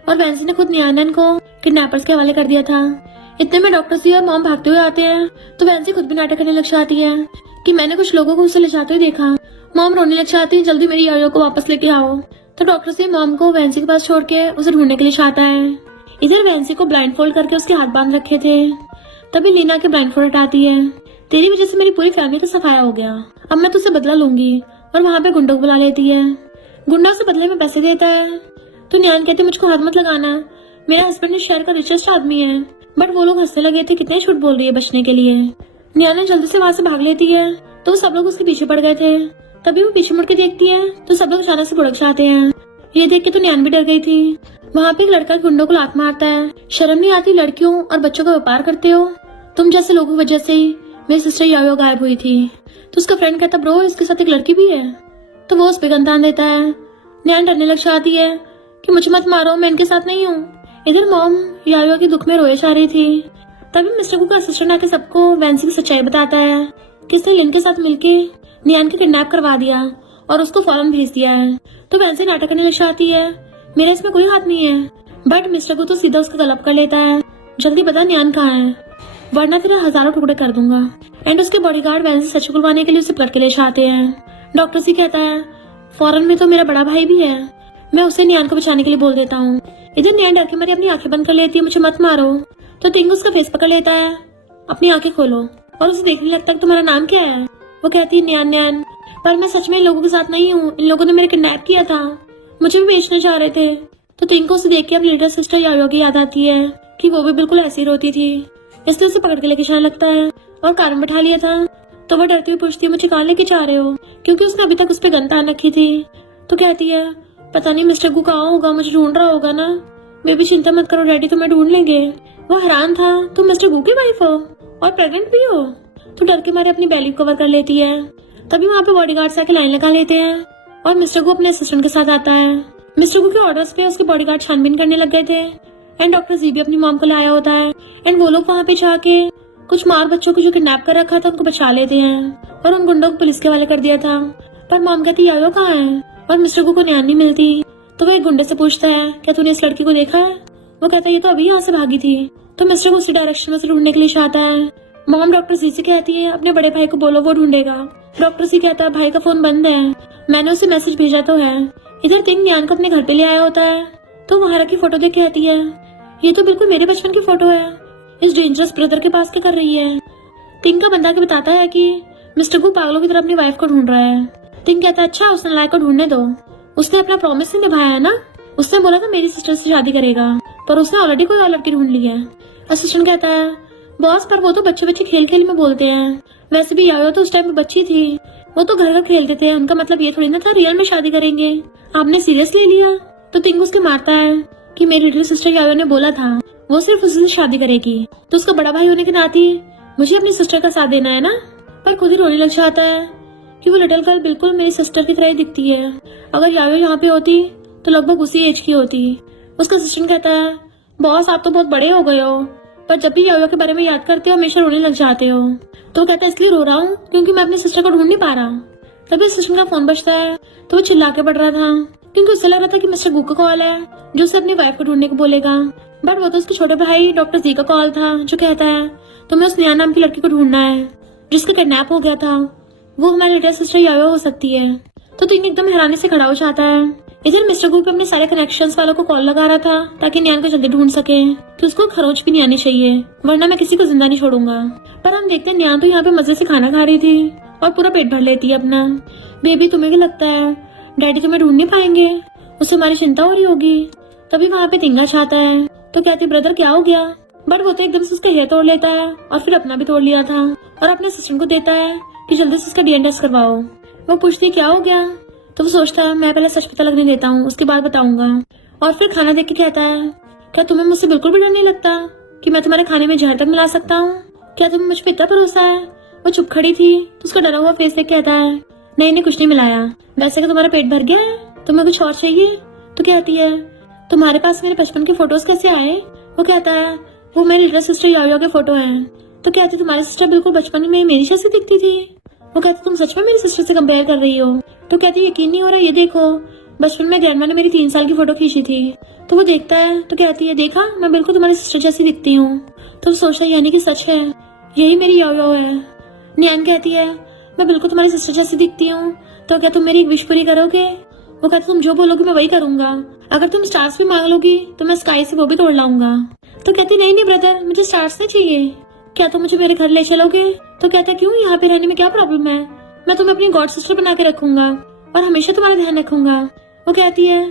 और वैंसी ने खुद न्यान को किडनैपर्स के हवाले कर दिया था। इतने में डॉक्टर सी और मॉम भागते हुए आते हैं तो वैंसी खुद भी नाटक करने लग जाती है कि मैंने कुछ लोगों को उसे ले जाते हुए देखा। मॉम रोने लग जाती है जल्दी मेरी यायो को वापस लेके आओ। तो डॉक्टर सी मॉम को वैंसी के पास छोड़ के उसे ढूंढने के लिए चाहता है। इधर वैंसी को ब्लाइंड फोल्ड करके उसके हाथ बांध रखे थे। तभी लीना के ब्लाइंड फोल्ड हटाती है, तेरी वजह से मेरी पूरी फैमिली का सफाया हो गया, अब मैं तुझसे बदला लूंगी। और वहाँ पे गुंडों को बुला लेती है। गुंडा उसे बदले में पैसे देता है तो न्यान कहते मुझको हाथ मत लगाना, मेरा हस्बैंड इस शहर का रिचेस्ट आदमी है। बट वो लोग हंसने लगे थे, कितने झूठ बोल रही है बचने के लिए। न्यान जल्दी से वहाँ से भाग लेती है तो सब लोग उसके पीछे पड़ गए थे। तभी वो पीछे मुड़ के देखती है तो सब लोग अचानक से भुड़क जाते हैं। ये देख के तो न्यान भी डर गई थी। वहाँ पे एक लड़का गुंडों को लात मारता है, शर्म नहीं आती लड़कियों और बच्चों का व्यापार करते हो, तुम जैसे लोगों की वजह से ही मेरी सिस्टर यायो गायब हुई थी। तो उसका फ्रेंड कहता ब्रो इसके साथ एक लड़की भी है। तो वो उस पे गन तान देता है। न्यान डरने लग जाती है कि मुझे मत मारो, मैं इनके साथ नहीं हूँ। इधर मॉम यायो के दुख में रोए जा रही थी। तभी मिस्टर कुक का असिस्टेंट आके सबको वैंसी की सच्चाई बताता है कि इसने लिन के साथ मिलके न्यान के किडनैप करवा दिया और उसको फौरन भेज दिया है। तो वैंसी नाटक करने लग जाती है, मेरा इसमें कोई हाथ नहीं है। बट मिस्टर कुक तो सीधा उसका गला कर लेता है, जल्दी बता न्यान कहाँ है वरना तेरे हजारों टुकड़े कर दूंगा। एंड उसके बॉडीगार्ड वैंसी सच खुलवाने के लिए उसे पकड़ के ले जाते हैं। डॉक्टर सी कहता है फौरन में तो मेरा बड़ा भाई भी है, मैं उसे न्यान को बचाने के लिए बोल देता हूँ। इधर न्यान डर के मारे अपनी आंखें बंद कर लेती है, मुझे मत मारो। तो टिंग उसका फेस पकड़ लेता है, अपनी आंखें खोलो, और उसे देखने लगता है तुम्हारा नाम क्या है। वो कहती है न्यान न्यान, पर मैं सच में इन लोगों के साथ नहीं हूँ, इन लोगों ने मेरे किडनैप किया था। मुझे भी बेचना चाह रहे थे। तो तिंग को उसे देख के अपनी लिटिल सिस्टर यायो की याद आती है कि वो भी बिल्कुल ऐसी रोती थी, इसलिए उसे पकड़ के लेके जाने लगता है और कार में बैठा लिया था। तो वो डरती हुई पूछती है मुझे कहाँ लेके जा रहे हो, क्योंकि उसने अभी तक उस पर गन तान रखी थी। तो कहती है पता नहीं मिस्टर गु कहाँ होगा, मुझे ढूंढ रहा होगा ना। बेबी चिंता मत करो, डैडी तुम्हें ढूंढ लेंगे। वो हैरान था, तुम मिस्टर गु की वाइफ हो और प्रेग्नेंट भी हो। तो डर के मारे अपनी बेली कवर कर लेती है। तभी वहाँ पे बॉडीगार्ड्स आके लाइन लगा लेते हैं और मिस्टर गु अपने असिस्टेंट के साथ आता है। मिस्टर गु के ऑर्डर्स पे उसके बॉडीगार्ड छानबीन करने लग गए थे एंड डॉक्टर जी भी अपनी मॉम को लाया होता है एंड वो लोग वहाँ पे जाके कुछ मार बच्चों को जो किडनैप कर रखा था उनको बचा लेते हैं और उन गुंडों को पुलिस के हवाले कर दिया था। पर मॉम कहती यायो कहाँ है और मिस्टर गु को न्याय नहीं मिलती। तो वो एक गुंडे से पूछता है क्या तूने इस लड़की को देखा है। वो कहता है ये तो अभी यहाँ से भागी थी। तो मिस्टर गु उसी डायरेक्शन में से ढूंढने के लिए चाहता है। मॉम डॉक्टर जी से कहती है अपने बड़े भाई को बोलो वो ढूंढेगा। डॉक्टर जी कहता है भाई का फोन बंद है, मैंने उसे मैसेज भेजा तो है। इधर तिंग न्यान को अपने घर पे ले आया होता है तो वहां की फोटो देख कहती है ये तो बिल्कुल मेरे बचपन की फोटो है, इस डेंजरस ब्रदर के पास क्या कर रही है। तिंग का बंदा के बताता है कि मिस्टर गु पागलों की तरह अपनी वाइफ को ढूंढ रहा है। तिंग कहता है अच्छा उस नालायक को ढूंढने दो, उसने अपना प्रॉमिस नहीं निभाया है ना। उसने बोला था मेरी सिस्टर से शादी करेगा पर उसने ऑलरेडी कोई और लड़की ढूंढ ली है। असिस्टेंट कहता है बॉस पर वो तो बच्चे खेल खेल में बोलते हैं, वैसे भी यायो तो उस टाइम में बच्ची थी, वो तो घर घर खेलते थे, उनका मतलब ये थोड़ी ना था रियल में शादी करेंगे, आपने सीरियस ले लिया। तो तिंग उसके मारता है कि मेरी लिटिल सिस्टर यायो ने बोला था वो सिर्फ उससे शादी करेगी, तो उसका बड़ा भाई होने के नाते मुझे अपनी सिस्टर का साथ देना है ना। पर खुद ही रोने लग जाता है कि वो लिटिल गर्ल बिल्कुल मेरी सिस्टर की तरह ही दिखती है, अगर यायो यहाँ पे होती तो लगभग उसी एज की होती। उसका असिस्टेंट कहता है बॉस आप तो बहुत बड़े हो गए हो, पर जब भी यायो के बारे में याद करते हो हमेशा रोने लग जाते हो। तो वो कहता है इसलिए रो रहा हूँ क्योंकि मैं अपनी सिस्टर को ढूंढ नहीं पा रहा। तभी असिस्टेंट का फोन बजता है तो वो चिल्ला के पड़ रहा था क्योंकि उसे लग रहा था कि मिस्टर गु का कॉल है जो उसे अपनी वाइफ को ढूंढने को बोलेगा, बट वो तो उसके छोटे भाई डॉक्टर जी का कॉल था जो कहता है तुम्हें उस नया नाम की लड़की को ढूंढना है जिसका किडनैप हो गया था, वो हमारी लिटिल सिस्टर यायो हो सकती है। तो तिंग एकदम हैरानी से खड़ा हो जाता है। इधर मिस्टर गु अपने सारे कनेक्शंस वालों को कॉल लगा रहा था ताकि न्यान को जल्दी ढूंढ सके कि उसको खरोच भी नहीं आनी चाहिए वरना मैं किसी को जिंदा नहीं छोड़ूंगा। पर हम देखते हैं न्यान तो यहाँ पे मजे से खाना खा रही थी और पूरा पेट भर लेती है अपना। बेबी तुम्हें क्या लगता है डैडी तुम्हें ढूंढ नहीं पाएंगे, उससे हमारी चिंता हो रही होगी। तभी वहाँ पे तिंगा चाहता है तो कहती ब्रदर क्या हो गया, बट वो तो एकदम से उसका हेयर तोड़ लेता है और फिर अपना भी तोड़ लिया था और अपने असिस्टेंट को देता है कि जल्दी से उसका डीएनए टेस्ट करवाओ। वो पूछती क्या हो गया तो वो सोचता है मैं पहले सच पता लगने देता हूँ उसके बाद बताऊंगा। और फिर खाना देख के कहता है क्या तुम्हें मुझसे बिल्कुल भी डर नहीं लगता कि मैं तुम्हारे खाने में जहर तक मिला सकता हूँ, क्या तुम्हें मुझ पर इतना भरोसा है। वो चुप खड़ी थी तो उसका डरा हुआ फेस देख कहता है नहीं कुछ नहीं मिलाया, वैसे कि तुम्हारा पेट भर गया है, तुम्हें कुछ और चाहिए। तो कहती है तुम्हारे पास मेरे बचपन के फोटोज कैसे आए। वो कहता है वो मेरी लिटिल सिस्टर यायो के फोटो है। तो कहती तुम्हारी सिस्टर बिल्कुल बचपन में मेरी जैसी दिखती थी। वो कहती तुम सच में मेरी सिस्टर से कंपेयर कर रही हो। तो कहती यकीन नहीं हो रहा, ये देखो बचपन में ग्रैंडमा ने मेरी 3 साल की फोटो खींची थी। तो वो देखता है तो कहती है देखा मैं बिल्कुल तुम्हारी सिस्टर जैसी दिखती हूँ। तो वो सोचता है यानी कि सच है, यही मेरी यायो है। न्यान कहती है मैं बिल्कुल तुम्हारी सिस्टर जैसी दिखती हूँ, तो क्या तुम मेरी विश पूरी करोगे। वो कहती तुम जो बोलोगे मैं वही करूंगा, अगर तुम स्टार्स भी मांग लोगी तो मैं स्काई से वो भी तोड़ लाऊंगा। तो कहती नहीं ब्रदर मुझे स्टार्स नहीं चाहिए, क्या तुम मुझे मेरे घर ले चलोगे। तो कहता क्यों, यहाँ पे रहने में क्या प्रॉब्लम है, मैं तुम्हें अपनी गॉड सिस्टर बना के रखूंगा और हमेशा तुम्हारा ध्यान रखूंगा। वो कहती है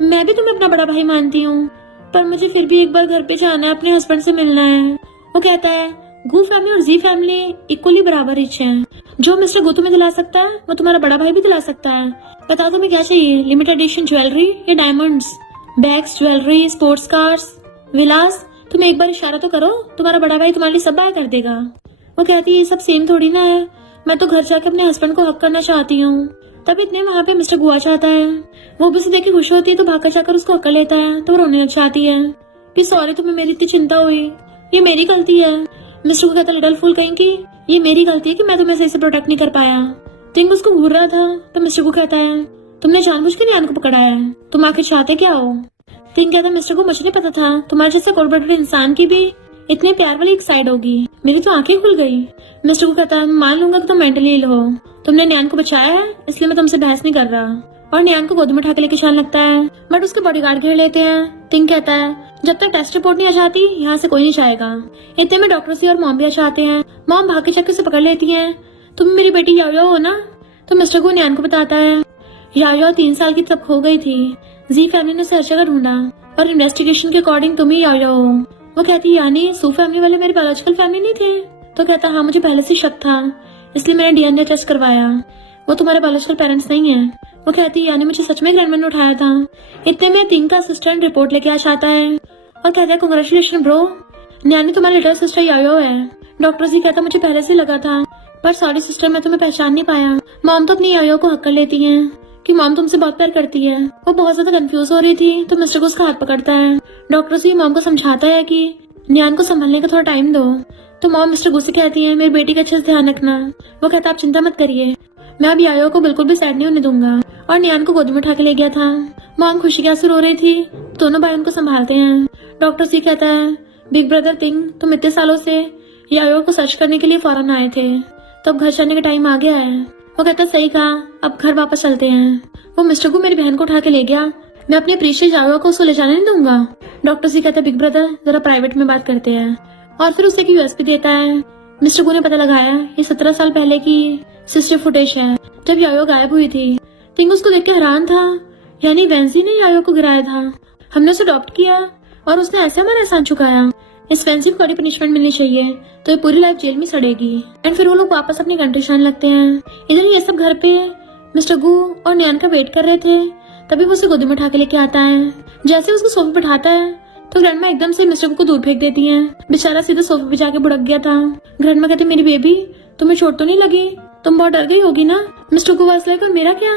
मैं भी तुम्हें अपना बड़ा भाई मानती हूँ, पर मुझे फिर भी एक बार घर पे जाना है, अपने हस्बैंड से मिलना है। वो कहता है गु फैमिली और जी फैमिली इक्वली बराबर रिच है, जो मिस्टर गु तुम्हें दिला सकता है वो तुम्हारा बड़ा भाई भी दिला सकता है। बताओ तुम्हें क्या चाहिए, लिमिटेड एडिशन ज्वेलरी या diamonds, bags, jewellery, sports cars, villas. तुम एक बार इशारा तो करो, तुम्हारा बड़ा भाई तुम्हारे लिए सब बाय कर देगा। वो कहती है ये सब सेम थोड़ी ना है, मैं तो घर जाकर अपने हस्बैंड को हक करना चाहती हूँ। तब इतने वहाँ पे मिस्टर गु आ जाता है, वो भी उसे देख के खुश होती है तो भागकर जाकर उसको हक कर लेता है। तो वो रोने लग जाती है कि सॉरी तुम्हें मेरी इतनी चिंता हुई, ये मेरी गलती है। मिस्टर गु कहता लिटल फूल कहीं की, ये मेरी गलती है कि मैं तुम्हें सही से प्रोटेक्ट नहीं कर पाया। तिंग उसको घूर रहा था तो मिस्टर गु कहता है तुमने जानबूझ के न्यान को पकड़ा है, तुम आखिर चाहते क्या हो। तिंग कहता मिस्टर को मुझे नहीं पता था तुम्हारे जैसे कोल्ड ब्लडेड इंसान की भी इतने प्यार वाली एक साइड होगी, मेरी तो आंखें खुल गई। मिस्टर को कहता है मान लूंगा कि तुम मेंटली इल हो, तुमने न्यान को बचाया है इसलिए मैं तुमसे बहस नहीं कर रहा। और न्यान को गोद में उठा के लेके चलने लगता है, बट उसके बॉडीगार्ड घेर लेते हैं। तिंग कहता है जब तक टेस्ट रिपोर्ट नहीं आ जाती यहाँ से कोई नहीं जाएगा। इतने में डॉक्टर सी और मॉम भी आ जाते हैं। मॉम भाग के चक्कर से पकड़ लेती है तुम मेरी बेटी यायो हो ना। तो मिस्टर को न्यान को बताता है यायो 3 साल की तब खो गई थी। जी फैमिली ने उसे हर जगह ढूंढा और इन्वेस्टिगेशन के अकॉर्डिंग तुम ही यायो हो। वो कहती यानी सू फैमिली वाले मेरी बायोलॉजिकल फैमिली नहीं थे? तो कहता हाँ, मुझे पहले से शक था, इसलिए मैंने डीएनए टेस्ट करवाया, वो तुम्हारे बायोलॉजिकल पेरेंट्स नहीं है। वो कहती यानी मुझे सच में ग्रैंडमैन ने उठाया था। इतने में तिंग का असिस्टेंट रिपोर्ट लेके आ जाता है और कहता है कांग्रेचुलेशन ब्रो, न्यानी तुम्हारी लिटिल सिस्टर यायो है। डॉक्टर जी कहता मुझे पहले से लगा था, पर सॉरी सिस्टर, मैं तुम्हें पहचान नहीं पाया। मॉम तो अपनी यायो को हक कर लेती है कि मॉम तुमसे बहुत प्यार करती है। वो बहुत ज्यादा कंफ्यूज हो रही थी तो मिस्टर को उसका हाथ पकड़ता है। डॉक्टर जी मॉम को समझाता है कि न्यान को संभलने का थोड़ा टाइम दो। तो मॉम मिस्टर गुस्से कहती है मेरी बेटी का अच्छे से ध्यान रखना। वो कहता आप चिंता मत करिए, मैं अब यायो को बिल्कुल भी सैड नहीं होने दूंगा। और न्यान को गोद में उठा के ले गया था। मॉम खुशी के आंसू रो रही थी। दोनों भाई उनको संभालते हैं। डॉक्टर जी कहता है बिग ब्रदर थिंग, तुम इतने सालों से यायो को सर्च करने के लिए फौरन आए थे, तो अब घर जाने का टाइम आ गया है। वो कहता सही कहा, अब घर वापस चलते हैं। वो मिस्टर को मेरी बहन को उठा के ले गया, मैं अपने प्रीशियस यायो को उसको ले जाने नहीं दूंगा। डॉक्टर जी कहता बिग ब्रदर जरा प्राइवेट में बात करते हैं। और फिर उसे एक यूएसपी देता है। मिस्टर गु ने पता लगाया ये 17 साल पहले की सिस्टर फुटेज है, जब यायो गायब हुई थी। थिंग उसको देख के हैरान था, यानी वेंसी ने यायो को गिराया था। हमने उसे अडॉप्ट किया और उसने ऐसे हमारा एहसान चुकाया। इस वेंसी को कड़ी पनिशमेंट मिलनी चाहिए, तो ये पूरी लाइफ जेल में सड़ेगी। एंड फिर वो लोग वापस अपनी कंट्री जाने लगते हैं। इधर ये सब घर पे मिस्टर गु और न्यान का वेट कर रहे थे, तभी वो उसे गोदी में उठा के लेके आता है। जैसे उसको सोफे पे बैठाता है तो ग्रैंडमा एकदम से मिस्टर गु को दूर फेंक देती है। बेचारा सीधे सोफे पे जाके बुड़क गया था। ग्रैंडमा कहते मेरी बेबी, तुम्हें चोट तो नहीं लगी? तुम बहुत डर गई होगी ना? मिस्टर गु वाज लाइक और मेरा क्या?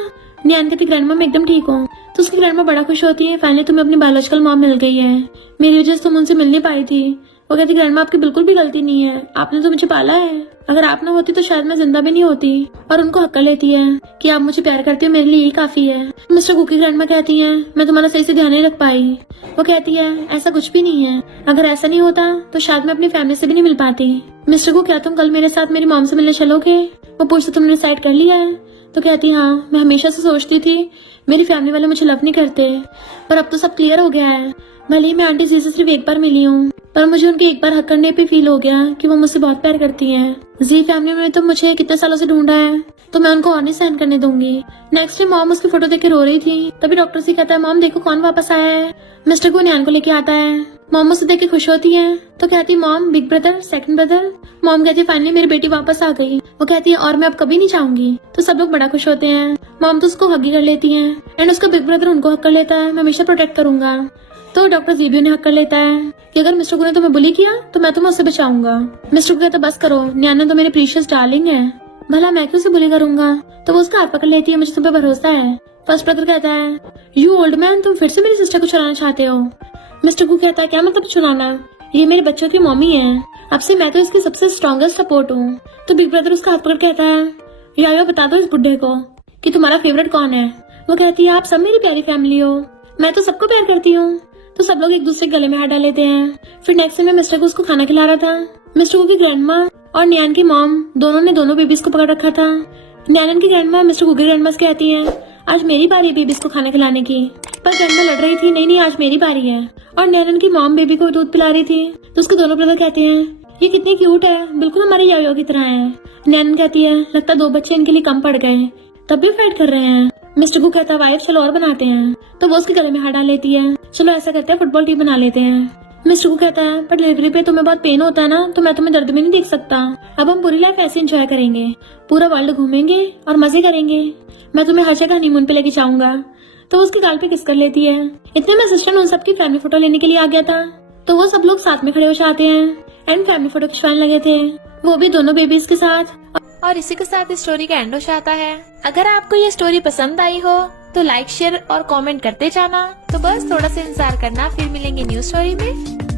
न्यान कहती ग्रैंडमा मैं एकदम ठीक हूँ। तो उसकी ग्रैंडमा बड़ा खुश होती है, फाइनली तुम्हें अपनी बायोलॉजिकल मॉम मिल गई है, मेरी वजह से तुम उनसे मिल नहीं पाई थी। वो कहती ग्रैंडमा आपकी बिल्कुल भी गलती नहीं है, आपने तो मुझे पाला है, अगर आप ना होती तो शायद मैं जिंदा भी नहीं होती। और उनको हक कर लेती है कि आप मुझे प्यार करती हो, मेरे लिए यही काफी है। मिस्टर गु की ग्रैंडमा कहती है मैं तुम्हारा सही से ध्यान नहीं रख पाई। वो कहती है ऐसा कुछ भी नहीं है, अगर ऐसा नहीं होता तो शायद मैं अपनी फैमिली से भी नहीं मिल पाती। मिस्टर गु क्या तुम कल मेरे साथ मेरी मॉम से मिलने चलोगे? वो पूछते तुमने डिसाइड कर लिया है? तो कहती हाँ, मैं हमेशा से सोचती थी मेरी फैमिली वाले मुझे लव नहीं करते, पर अब तो सब क्लियर हो गया है। भले ही मैं आंटी जी से सिर्फ एक बार मिली हूँ, पर मुझे उनके एक बार हक करने पे फील हो गया कि वो मुझसे बहुत प्यार करती हैं। जी फैमिली में तो मुझे कितने सालों से ढूंढा है, तो मैं उनको और नहीं सहन करने दूंगी। नेक्स्ट डे मॉम उसकी फोटो देख के रो रही थी, तभी डॉक्टर जी कहता है मॉम देखो कौन वापस आया है। मिस्टर को न्यान को लेके आता है। मॉम उसे देख के खुश होती है, तो कहती mom big brother second brother. Mom कहती फाइनली मेरी बेटी वापस आ गई। वो कहती है और मैं अब कभी नहीं चाहूंगी। तो सब लोग बड़ा खुश होते हैं। मॉम तो उसको हगी कर लेती है एंड उसका बिग ब्रदर उनको हक कर लेता है, मैं हमेशा प्रोटेक्ट करूंगा। तो डॉक्टर जी भी उन्हें हक कर लेता है कि अगर मिस्टर गु ने तुम्हें बुली किया तो मैं तुम्हें उससे बचाऊंगा। मिस्टर गु कहता बस करो, न्यान तो मेरे प्रीशियस डार्लिंग है, भला मैं क्यों उसे बुली करूंगा? तो वो उसका हाथ पकड़ लेती है, मुझे तुम पे भरोसा है। फर्स्ट ब्रदर कहता है यू ओल्ड मैन, तुम फिर से मेरी सिस्टर को चुराना चाहते हो? मिस्टर गु कहता है क्या मतलब चुराना, ये मेरे बच्चों की मम्मी है, अब से मैं तो इसकी सबसे स्ट्रॉन्गेस्ट सपोर्ट हूँ। तो बिग ब्रदर उसका हाथ पकड़ कहता है यायो बता दो इस बुढ़े को कि तुम्हारा फेवरेट कौन है। वो कहती है आप सब मेरी प्यारी फैमिली हो, मैं तो सबको प्यार करती हूँ। तो सब लोग एक दूसरे के गले में हाथ डाल लेते हैं। फिर नेक्स्ट टाइम मिस्टर को उसको खाना खिला रहा था। मिस्टर गु की ग्रैंडमा और न्यान की मॉम दोनों ने दोनों बेबीज को पकड़ रखा था। न्यान की ग्रैंडमा मिस्टर गु की ग्रैंडमा से कहती है आज मेरी बारी है बेबीज को खाना खिलाने की, पर ग्रैंडमा लड़ रही थी नहीं आज मेरी बारी है। और न्यान की मॉम बेबी को दूध पिला रही थी, तो उसके दोनों ब्रदर कहते हैं ये कितनी क्यूट है, बिल्कुल हमारे यायो की तरह है। न्यान कहती है लगता 2 बच्चे इनके लिए कम पड़ गए, तब भी फाइट कर रहे हैं। मिस्टर गु कहता है वाइफ चलो और बनाते हैं। तो वो उसके गले में हाथ डाल लेती है, चलो ऐसा करते हैं फुटबॉल टीम बना लेते हैं। मिस्टर गु कहता है पर डिलीवरी पे तुम्हें बहुत पेन होता है ना, तो मैं तुम्हें दर्द में नहीं देख सकता, अब हम पूरी लाइफ ऐसे एंजॉय करेंगे, पूरा वर्ल्ड घूमेंगे और मजे करेंगे, मैं तुम्हें हर जगह हनीमून पे लेके जाऊंगा। तो वो उसके गाल पे किस कर लेती है। इतने में असिस्टेंट उन सबकी फैमिली फोटो लेने के लिए आ गया था, तो वो सब लोग साथ में खड़े हो जाते हैं एंड फैमिली फोटो खिंचवाने लगे थे, वो भी दोनों बेबीज के साथ। और इसी के साथ इस स्टोरी का एंड हो जाता है। अगर आपको ये स्टोरी पसंद आई हो तो लाइक शेयर और कमेंट करते जाना। तो बस थोड़ा सा इंतजार करना, फिर मिलेंगे न्यू स्टोरी में।